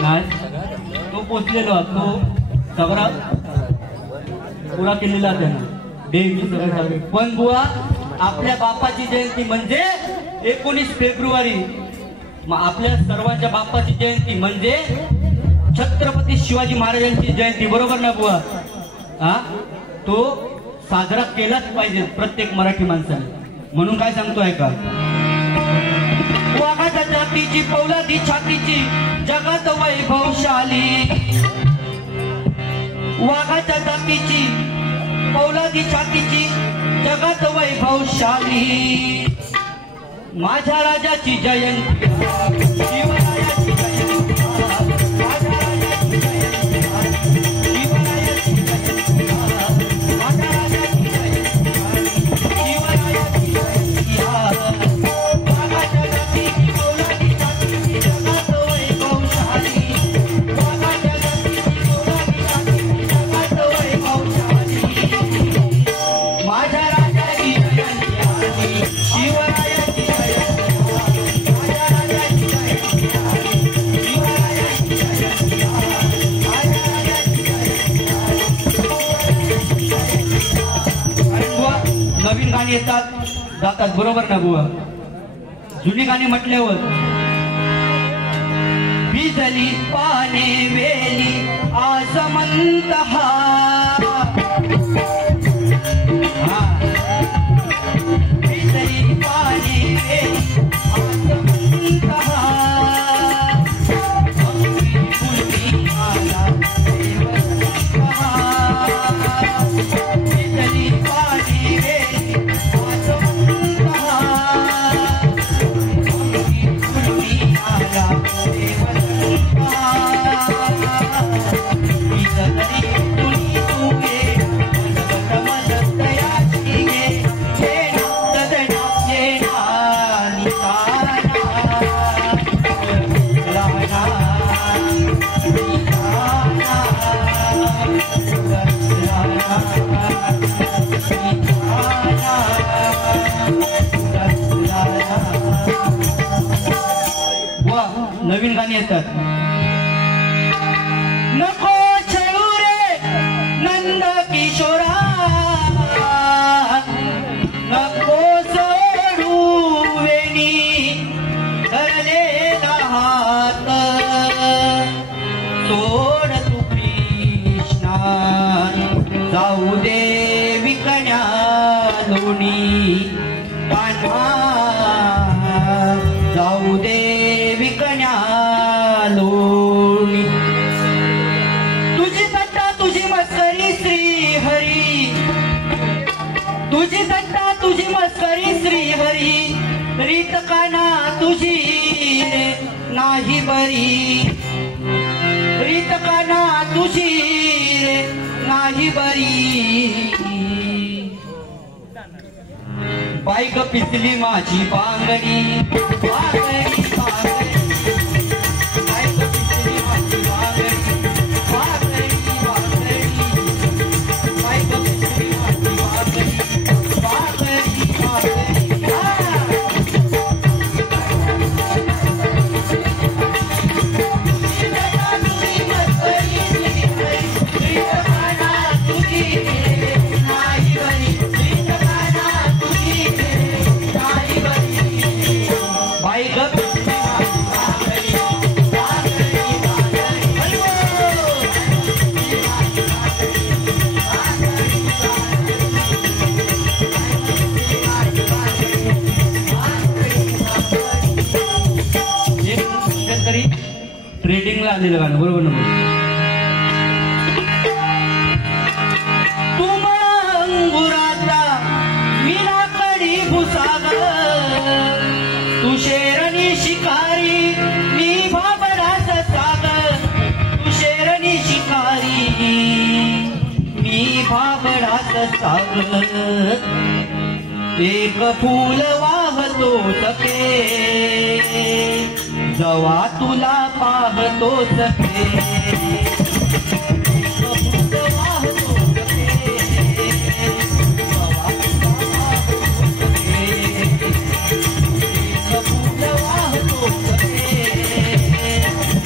नाही? तो पोचलेला तो सगळा पुरा केलेला त्यानं डे मी सगळं साजरे. पण बुवा आपल्या बापाची जयंती म्हणजे 19 फेब्रुवारी. मग आपल्या सर्वांच्या बापाची जयंती म्हणजे छत्रपती शिवाजी महाराजांची जयंती, बरोबर ना बुवा? हा, तो साजरा केलाच पाहिजे प्रत्येक मराठी माणसाने. म्हणून काय सांगतोय का, वाघाच्या जातीची पौलादी छातीची जगात वैभवशाली, वाघाच्या जातीची पौलादी छातीची जगात वैभवशाली, माझ्या राजाची जयंती, शिवरायाची जयंती, माझ्या राजाची जयंती, शिवरायाची जयंती, माझ्या राजाची जयंती, शिवरायाची जयंती. वाघाच्या जातीची पौलादी छातीची जगात वैभवशाली, वाघाच्या जातीची पौलादी छातीची जगात वैभवशाली, माझ्या राजाची जयंती, शिवरायाची जयंती, माझ्या राजाची जयंती, शिवरायाची जयंती, माझ्या राजाची जयंती. आणि बुवा नवीन गाणी येतात जातात, बरोबर ना बुवा? जुनी गाणी म्हटल्यावर भिजली पाने वेली आसमंत हा, भिजली पाने वेली आसमंत हा, फुलकी माला देवसंत हा, भिजली पाने वेली आसमंत हा, फुलकी माला देवसंत हा, भिजली तुनी तुगे मनगत मदतयाची गे, येना सदना येना निताना, राणा वा नवीन गाणी येतात. नको छळू रे नंद किशोरा, नको सोडू वेणी धरलेला हात, सोड तू कृष्णा जाऊ दे विकण्या लोणी, कान्हा जाऊ दे विकण्या लोणी, तुझी सत्ता तुझी मस्करी श्री हरी, तुझी सत्ता तुझी मस्करी श्री हरी, रीत काना तुझी रे नाही बरी, रीत काना तुझी रे नाही बरी, बाईक पिसली माझी बांगडी, बांगडी बांगडी, बाईक पिसली माझी बांगडी, बांगडी बांगडी, बाईक पिसली माझी बांगडी, बांगडी बांगडी, तुझी मस्करी श्री हरी, रीत काना तुझी रे नाही बरी, रीत काना तुझी रे नाही बरी, बाईक पिसली माझी बांगडी, बांगडी बांगडी, तरी ट्रेडिंगला आलेलं गाणं, बरोबर ना? तुम्हाला अंगुराचा मीरा कडी भुसाग, तू शेरणी शिकारी मी भाबराच सागर, तू शेरणी शिकारी मी भाबराच सागर, एक फूल वाहतो सखे जवा तुला पाहतो सखे, एक फूल वाहतो सखे जवा तुला पाहतो सखे, एक फूल वाहतो सखे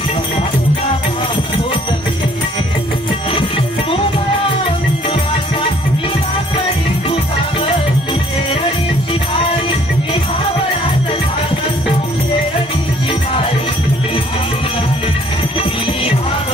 जवा तुला पाहतो सखे, तुम्हाला अंगुराचा मीरा कडी भुसाग, तू शेरणी शिकारी मी भाबराच सागर, तू शेरणी शिकारी मी भाबराच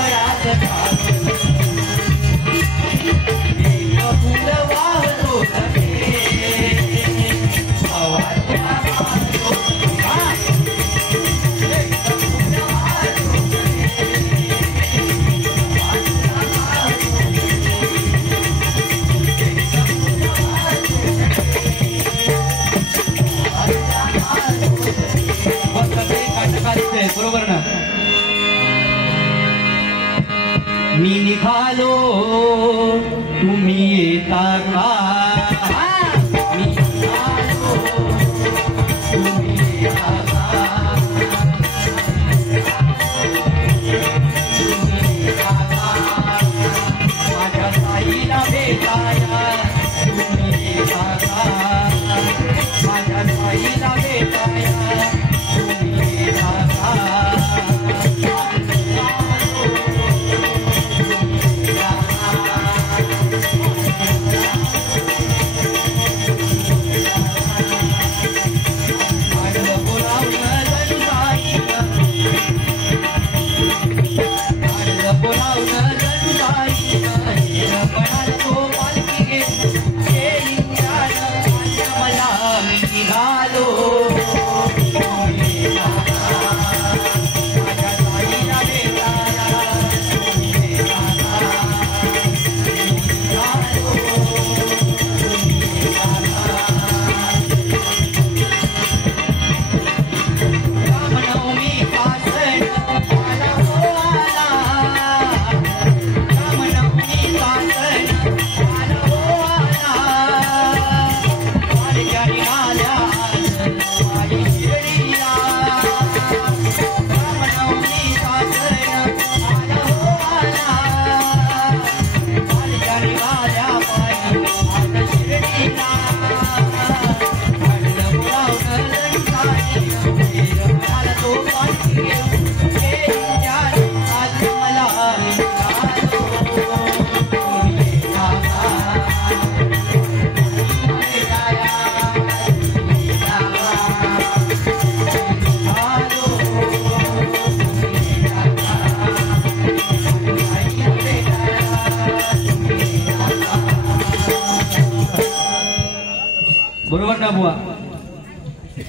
बरोबर ना बुवा?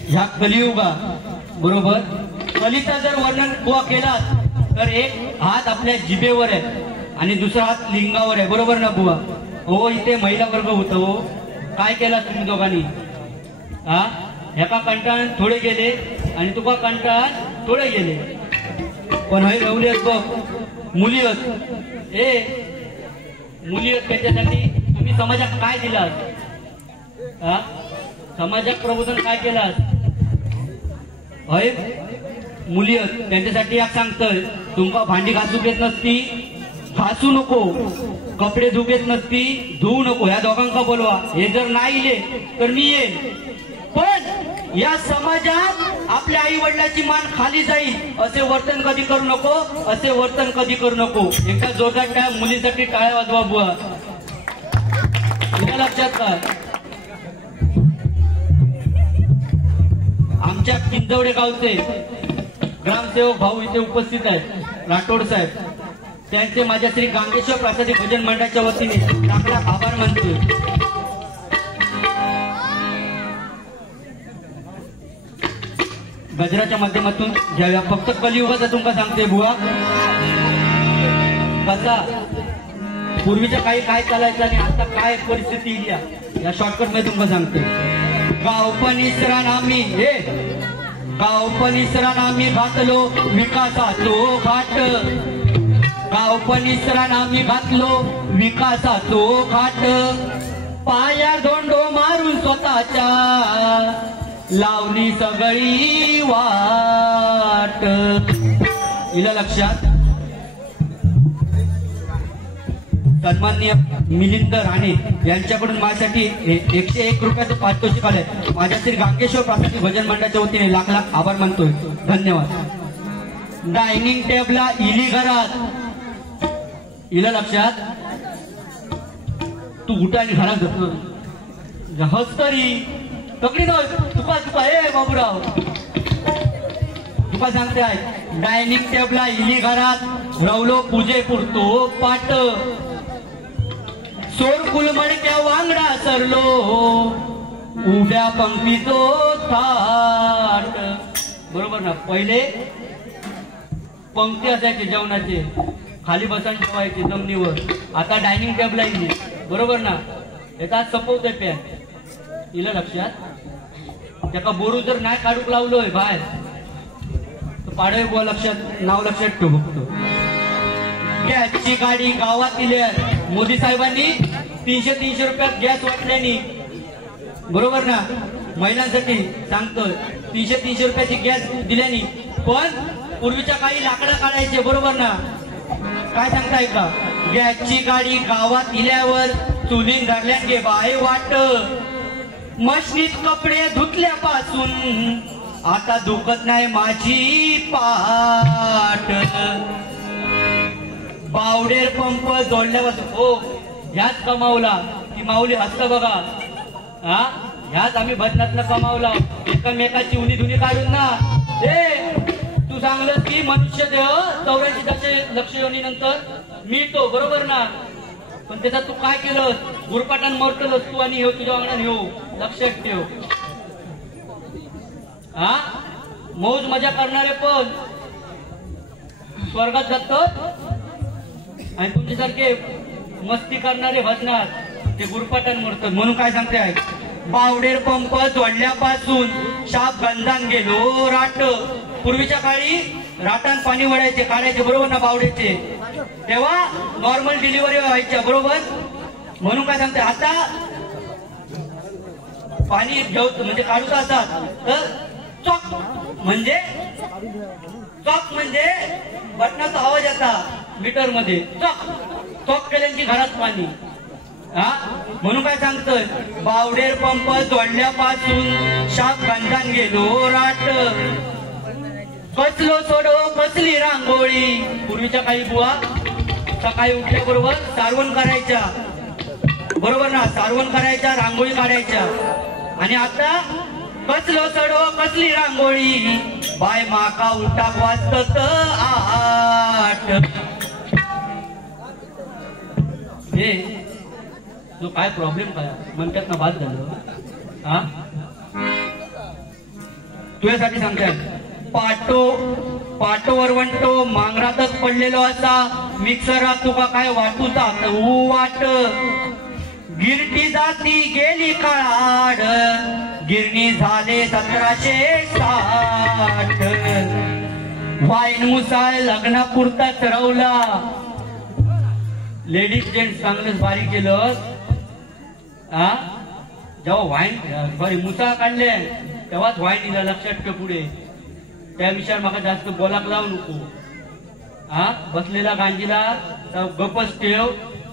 ह्या कलियुगा बरोबर कलीचा जर वर्णन बुवा केला तर एक हात आपल्या जिभेवर आहे आणि दुसरा हात लिंगावर आहे, बरोबर ना बुवा? हो, इथे महिला वर्ग होत हो. काय केला तुम्ही दोघांनी? हा, ह्याका कंटाळ थोडे गेले आणि तुका कंटाळ थोडे गेले. पण हे रवली आहेत बघ, मुली आहेत. मुली आहेत, त्याच्यासाठी तुम्ही समाजात काय दिलात? हा, समाजात प्रबोधन काय केलात? होय, मुली आहेत त्यांच्यासाठी एक सांगतोय, तुमका भांडी घासूक येत नसती, घासू नको. कपडे धुक येत नसती, धुवू नको. ह्या दोघांका बोलवा. हे जर नाही इले तर मी येईल. पण या समाजात आपल्या आई वडिलाची मान खाली जाईल असे वर्तन कधी करू नको, असे वर्तन कधी करू नको. एका जोरदार त्या मुलीसाठी टाळ्या वाजवा बुवा. तुला लक्षात का? आमच्या किंजवडे गावचे ग्रामसेवक भाऊ इथे उपस्थित आहेत, राठोड साहेब. त्यांचे माझ्या श्री गांगेश्वर प्रासादिक भजन मंडळाच्या वतीने लाख लाख आभार मानतोय. गजराच्या माध्यमातून घ्याव्या. फक्त कलियुगाचा तुमका सांगते बुवा, कसा पूर्वीच्या काही काय चालायचं आणि आता काय परिस्थिती येईल या शॉर्टकट मध्ये तुमका सांगते. गाव पण इसरा नामी, गाव पण इसरा नामी घातलो विकासाचो घाट. गाव पण इसरा नामी घातलो विकासाचो घाट. पायार धोंडो मारून स्वतःच्या लावली सगळी वाट. इला लक्षात. सन्माननीय मिलिंद राणे यांच्याकडून माझ्यासाठी 101 रुपयाचं पारितोषिक आलंय. माझ्या श्री गांगेश्वर प्रासादिक भजन मंडळाच्या वतीने लाख लाख आभार मानतोय. धन्यवाद. डायनिंग टेबला इली घरात. इला लक्षात. तू गुटाने घरात घेतलं हस तरी तकडी न तुका तुका बाबूराव तुका सांगते आहे. डायनिंग टेबला इली घरात रवलो पूजे पुरतो पाट. सोर कुलमडक्या वांगडा सरलो उभ्या पंक्तीचो थाट. बरोबर ना? पहिले पंक्ती असायचे जेवणाचे, खाली बसून ठेवायचे जमिनीवर. आता डायनिंग टेबल आहे, बरोबर ना? याचा सपवतोय पॅन. इला लक्षात. त्याका बोरू जर नाही काढूक लावलोय बाहेर तर पाडवे बुवा लक्षात, नाव लक्षात ठेव. फक्त गॅसची गाडी गावात इले मोदी साहेबांनी 300 रुपयात गॅस वाटल्यानी, बरोबर ना? महिलांसाठी सांगतोय 300 रुपयाची गॅस दिल्यानी. पण पूर्वीच्या काही लाकडं काढायचे, बरोबर ना? काय सांगताय का? गॅसची गाडी गावात इल्यावर चुलीन धरल्यान गे बाय वाट. मशनीत कपडे धुतल्यापासून आता दुखत नाही माझी पाठ. बावडेर पंप जोडल्यापासून हो ह्याच कमावला. ती माऊली हसत बघा. हा, ह्याच आम्ही भजनातलं कमावला. एकमेकाची उनी धुनी काढून ना. तू सांगलं की मनुष्य देह 84 लक्ष योनीनंतर मिळतो, बरोबर ना? पण त्याचा तू काय केलं? गुरपाटान मोडतलंस तू आणि हे तुझ्या अंगणात येऊ. लक्षात ठेव. हा, मौज मजा करणारे पण स्वर्गात जातात आणि तुमच्यासारखे मस्ती करणारे भजनात ते गुरपाटान मोडतात. म्हणून काय सांगते आहे. बावडेर पंप जोडल्यापासून शाप गंधान गेलो राट. पूर्वीच्या काळी राटान पाणी वडायचे, काढायचे, बरोबर ना? बावडेचे तेव्हा नॉर्मल डिलिव्हरी व्हायच्या, बरोबर? म्हणून काय सांगते. आता पाणी घेऊन म्हणजे काढूच असतात तर चॉक म्हणजे बटनाचा आवाज येता मीटर मध्ये. चॉक चॉक केल्याची घरात पाणी. हा, म्हणून काय सांगतोय. बावडेर पंप जोडल्यापासून शाप गंधान गेलो राट. कसलो सोडो कसली रांगोळी. पूर्वीच्या काही बुवा सकाळी उठल्याबरोबर सारवण करायच्या, बरोबर ना? सारवण करायच्या, रांगोळी काढायच्या. आणि आता कसलो सोडो कसली रांगोळी. बाय माका उठाक वाजत आठ. हे जो काय प्रॉब्लेम काय म्हणतात ना, बाद झालं. हा तुझ्यासाठी सांगताय. पाटो वरवंटो मांगरातच पडलेलो असा मिक्सरात तुका काय वाटूचा वाट. गिरटी जाती गेली काळाड गिरणी झाले 1760. वाईन मुसाळ लग्नापुरता चरवला. लेडीज जेंट्स चांगलंच भारी केलं. हा जेव्हा वाईन सॉरी मुसाळ काढले तेव्हाच वाईन दिला. लक्षात ठेव पुढे त्या विषयावर मला जास्त बोलाक लावू नको. हा बसलेला गांजीला गपच ठेव.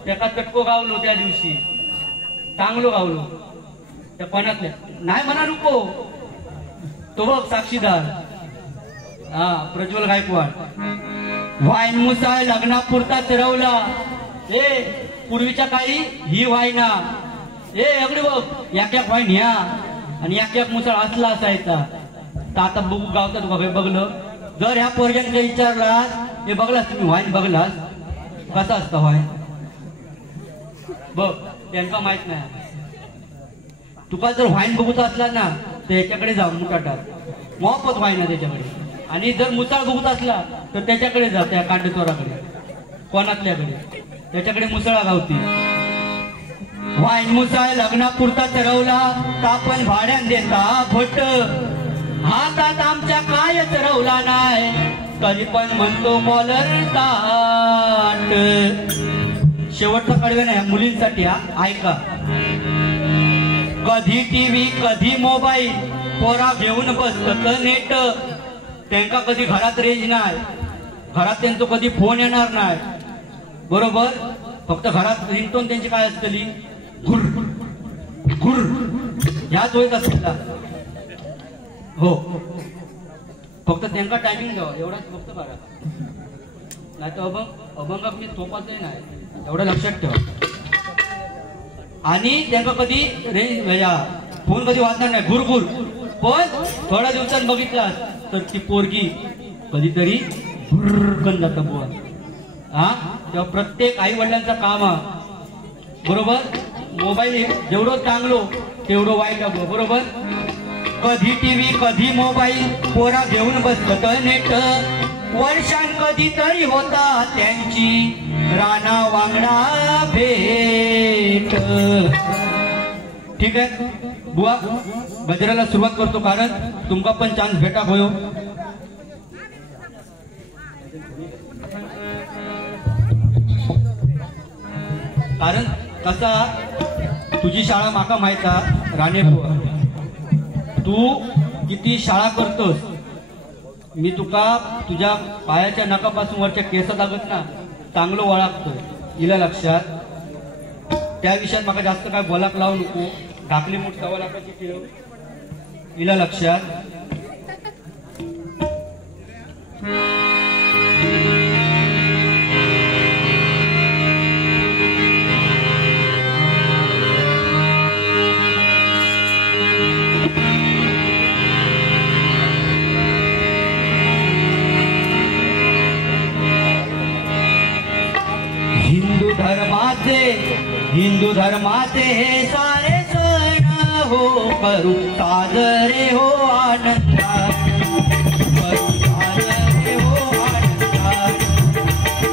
त्याका चटको गावलो त्या दिवशी चांगलो गावलो त्या कोणातल्या नाही म्हणा नको. तो बघ साक्षीदार हा प्रज्वल गायकवाड. वाईन मुसाळ लग्नापुरता चरवला. ए पूर्वीच्या काळी ही वाईना ए अगदी बघ याक्याक वाईन ह्या आणि याक्याक मुसाळ असला असायचा. तर आता बघू गावता तुका बघलं. जर ह्या पोरग्यांचा विचारला हे बघलास तुम्ही वाईन बघलास कसा असता वाईन बघ त्यांना माहित नाही. तुका जर वाईन बघूचा असला ना तर याच्याकडे जा मुठाटात मोफत वाईन आहे त्याच्याकडे. आणि जर मुसाळ बघूत असला तर त्याच्याकडे जा त्या कांडेचोराकडे कोणातल्याकडे त्याच्याकडे मुसळा गावती. वाईन मुसाळ लग्नापुरता चरवला तापण भाड्यान देता भट. हातात आमच्या काय चरवला नाही तरी पण म्हणतो कॉलर ताट. शेवटचा कडवे नाही मुलींसाठी हा ऐका. कधी टीव्ही कधी मोबाईल पोरा घेऊन बसत नेट. त्यांना कधी घरात रेंज नाही. घरात त्यांचा कधी फोन येणार नाही. बरोबर फक्त घरात रिंगटोन त्यांची काय असतली घुर घुर ह्याच होत असला. हो फक्त त्यांना टायमिंग द्यावा एवढाच फक्त बघा. नाही तर अभंग मी थोपाच नाही एवढं लक्षात ठेवा. आणि त्यांना कधी रेंज फोन कधी वाजणार नाही घुरघुर. पण थोड्या दिवसात बघितला तर ती पोरगी कधीतरी भुरकन जात बुवा. हा तेव्हा प्रत्येक आई वडिलांचा काम बरोबर. मोबाईल जेवढं चांगलो तेवढं वाईट आहे बरोबर. कधी टीव्ही कधी मोबाईल पोरा घेऊन बसत नेट. वर्षां कधीतरी होता त्यांची राणा वांगडा भेट. ठीक आहे बुवा गजराला सुरुवात करतो कारण तुमका पण चान्स भेटा होयो. कारण कसा तुझी शाळा माका माहिता राणे बुवा. तू किती शाळा करतोस मी तुका तुझ्या पायाच्या नकापासून वरच्या केसात लागत ना चांगलं ओळखतोय. हिला लक्षात त्या विषयात मला जास्त काय बोलाक लावू नको. ढाकली मूठ सव्वा लाखाची ठेव. हिला लक्षात हिंदू धर्माचे हे सारे सण हो करू साजरे हो आनंदा. करू साजरे हो आनंदा.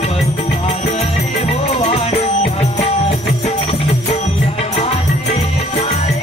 करू साजरे हो आनंदा. हिंदू धर्माचे सारे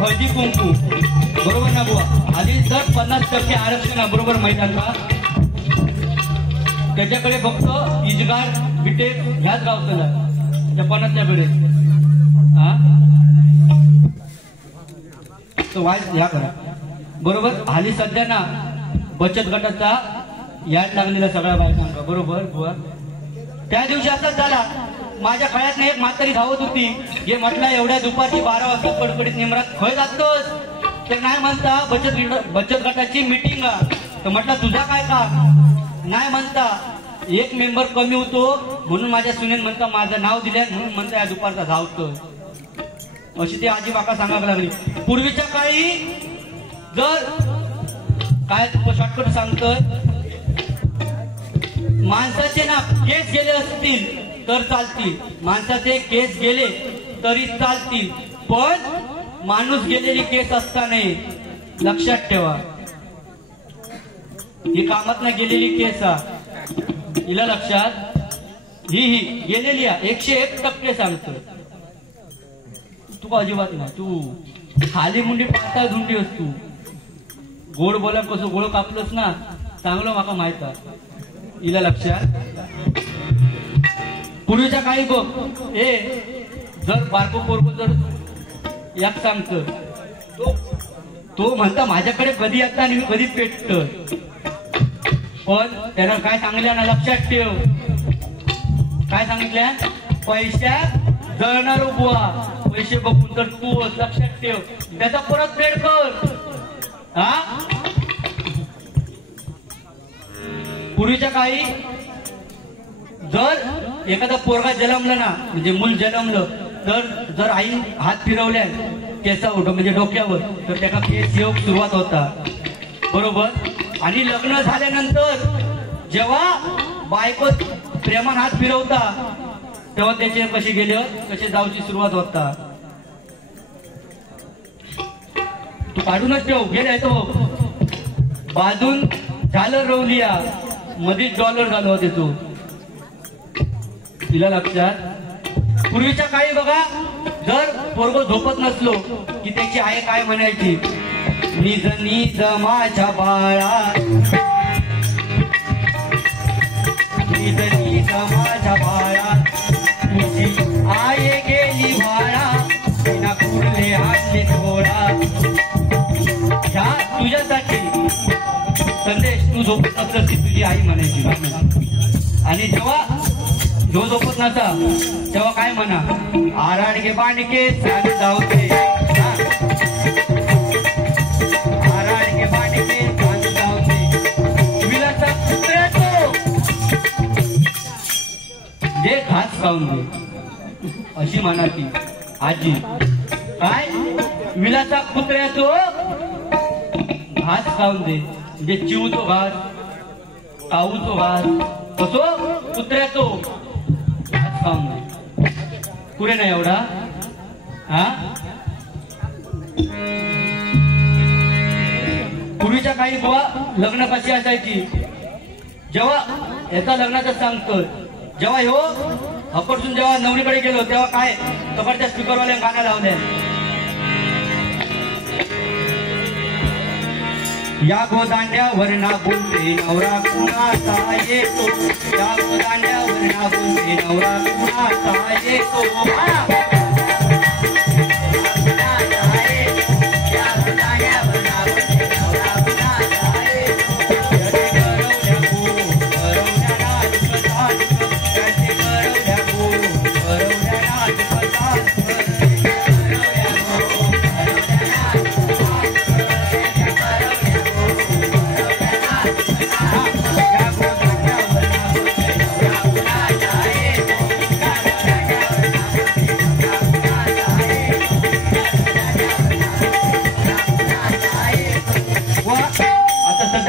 हळदी कुंकू, बरोबर ना बुवा? आधी जर 50% आरक्षण आहे, बरोबर महिलांना, त्याच्याकडे फक्त इजगार बिटे ह्याच गावचं त्या 50च्याकडे हा तो वाईट ह्या करा, बरोबर? हाली सध्या ना बचत गटाचा याद लागलेला सगळ्या बायकांना, बरोबर बुवा? त्या दिवशी असाच झाला, माझ्या काळात एक म्हातारी धावत होती, जे म्हटलं एवढ्या दुपारची 12 वाजता कडकडीत निमरात खय जातोस? तर नाही म्हणता बचत गटाची मीटिंग, तर म्हटलं तुझा काय का? नाही म्हणता एक मेंबर कमी होतो म्हणून माझ्या सुनेन म्हणता माझं नाव दिल्या म्हणून म्हणता या दुपारचा धावतो. अशी ती आजी बाका सांगायला लागली. पूर्वीच्या काळी जर काय शॉर्टकट सांगतोय, माणसाचे ना केस गेले असतील तर चालतील, माणसाचे केस गेले तरी चालतील, पण माणूस गेलेली केस असता नाही. लक्षात ठेवा, ही कामात ना गेलेली केस हिला लक्षात, ही गेलेली 101% सांगतो. तू अजिबात ना, तू खाली मुंडी पाहता धुंडी असतो. गोड बोला कसं गोड कापलोस ना चांगलं माका माहित आहे. हिला लक्षात. पूर्वीच्या काही बघ जर बारको पोरको जर याक सांगत तो म्हणता माझ्याकडे कधी येता आणि मी कधी पेटत, पण त्याला काय सांगल्या ना लक्षात ठेव. काय सांगितल्या? पैशा जळणार बुवा, पैसे बघून तर तू लक्षात ठेव, त्याचा परत पेड कर. हा पूर्वीच्या काळी जर एखादा पोरगा जन्मला ना, म्हणजे मूल जन्मलं तर जर आई हात फिरवल्या केसावर म्हणजे डोक्यावर तर त्याला केस योग सुरुवात होता, बरोबर? आणि लग्न झाल्यानंतर जेव्हा बायको प्रेमान हात फिरवता तेव्हा त्याचे कसे गेले कसे जाऊची सुरुवात होता. तू काढूनच ठेव. गेले तो बाजून झालं रवलिया मध्येच डॉलर झालं होते तू. तिला लक्षात. पूर्वीच्या काळी बघा जर पोरगो झोपत नसलो की त्याची आई काय म्हणायची? निज निज माझ्या बाळा, निज निज माझ्या बाळा, तुझी आई गेली भाळा, तिना कुठले आणले थोडा. ह्या तुझ्यासाठी संदेश. तू झोपत नसलं की तुझी आई म्हणायची. आणि जेव्हा जो झोपत नसा तेव्हा काय म्हणा? आराडगे बांडके सांग जाऊते, आराडगे बांडके सांग जाऊते, विलासा कुत्र्या तो जे घास खाऊन दे, अशी म्हणा ती आजी. काय? विलासा कुत्र्या तो घास खाऊन दे, म्हणजे चिवतो घास, काऊचो घास, कसो कुत्र्याचो घास खाऊन दे. पुरे नाही एवढा. हा पूर्वीच्या काही बुवा लग्न कशी असायची? जेव्हा याचा लग्नाचं सांगतो, जेव्हा हो हकडसून जेव्हा नवरीकडे गेलो तेव्हा काय तकडच्या स्पीकरवाल्या गाणं लावल्या. या गोदांड्यावर ना बोलते नवरा कुणाचा येतो, या गोदांड्यावर ना बोलते नवरा कुणाचा येतो.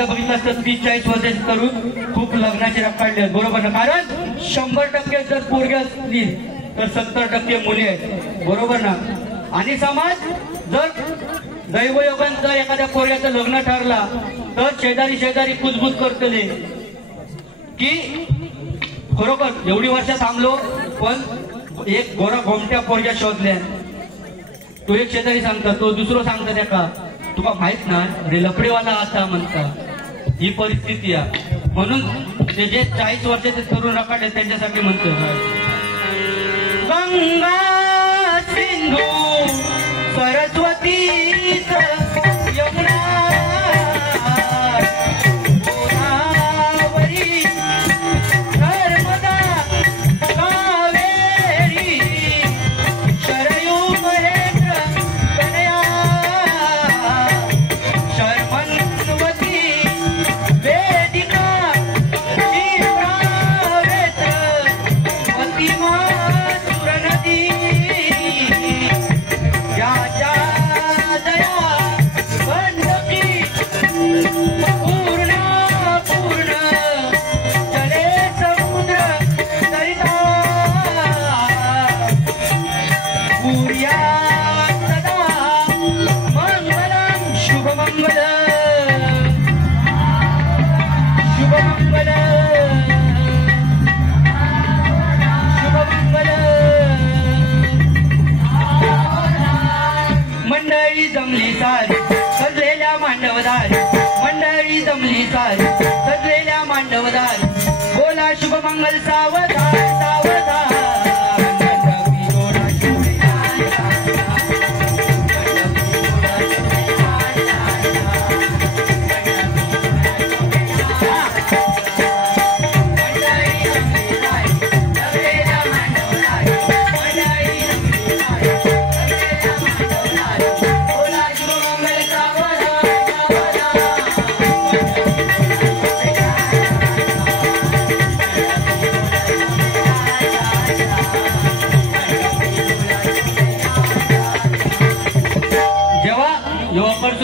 बघितलं 30-40 वर्ष करून खूप लग्नाचे रप काढले, बरोबर ना? कारण 100% जर पोरगे असतील तर 70% मुली आहेत, बरोबर ना? आणि समाज जर दैवयोगांचं एखाद्या पोरग्याचं लग्न ठरला तर शेजारी शेजारी कुजबूज करतले की खरोखर एवढी वर्ष थांबलो पण एक गोरा घोमट्या पोरग्या शोधल्या. तो एक शेजारी सांगता, तो दुसरो सांगता त्याका तुका माहित ना रे लफडेवाला आता म्हणता. ही परिस्थिती आहे. म्हणून ते जे 40 वर्षाचे तरुण रकाट आहेत त्यांच्यासाठी म्हणतो गंगा सिंधू सरस्वती यमुना गोदावरी नर्मदा कावेरी शरयू महेंद्र कन्या शर्मन्वती वेदिका क्षीरावेत्र मतिमा सुरनदी याच्या दया गंडकी पूर्ण पूर्ण चले समुद्र सरिता सूर्या सदा मंगलम शुभमंगल शुभमंगल शुभमंगल. मंडळी जमली सारी सजलेल्या मांडवदारी मंडळी जमली सारी सजलेल्या मांडवदारी बोला शुभमंगल सावधान सावधान.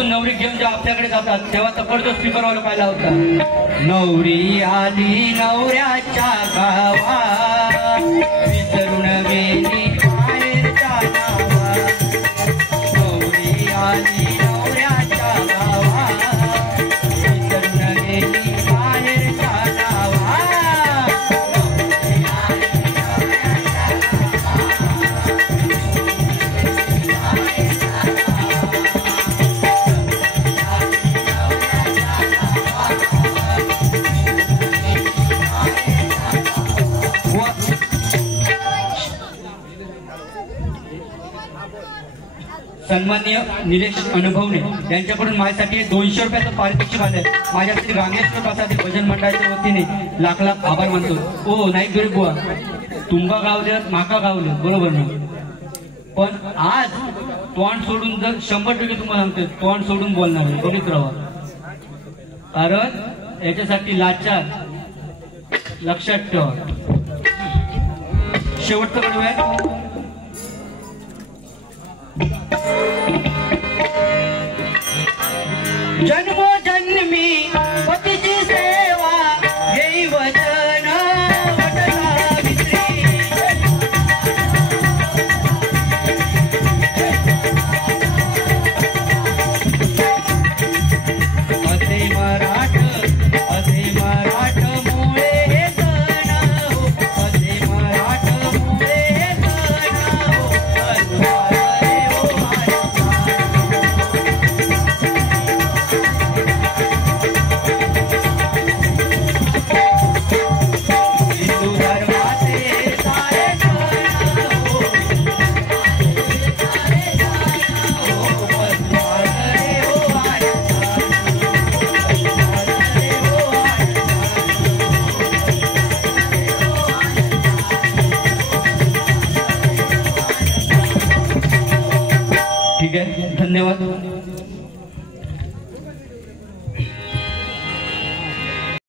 नवरी घेऊन जेव्हा आपल्याकडे जातात तेव्हा तकडतो स्पीकर वाला काय लावता नवरी आली नवऱ्याच्या गावा विसरून गेली बाहेरच्या गावा. नवरी आली नवऱ्याच्या गावा विसरून गेली बाहेरच्या गावा. सन्माननीय निलेश अनुभवने यांच्याकडून माझ्यासाठी 200 रुपयाचं पारितोषिक आलंय. माझ्यासाठी रामेश्वर प्रसाद भजन मंडळाच्या वतीने लाख लाख आभार मानतो. ओ नाही गरीब बुवा तुमका गावलं माका गावलं बरोबर ना. पण आज तोंड सोडून जर 100% तुम्हाला सांगतो तोंड सोडून बोलणार आहे बोलीत राहा. कारण याच्यासाठी लाचार लक्षात ठेवा. शेवटचं कडूया जन्मोजन्मी पतीची सेवा घेई वचन वटसावित्री. असे मराठ मुळे हे सण हो. असे मराठ मुळे हे सण हो. ठीक आहे धन्यवाद.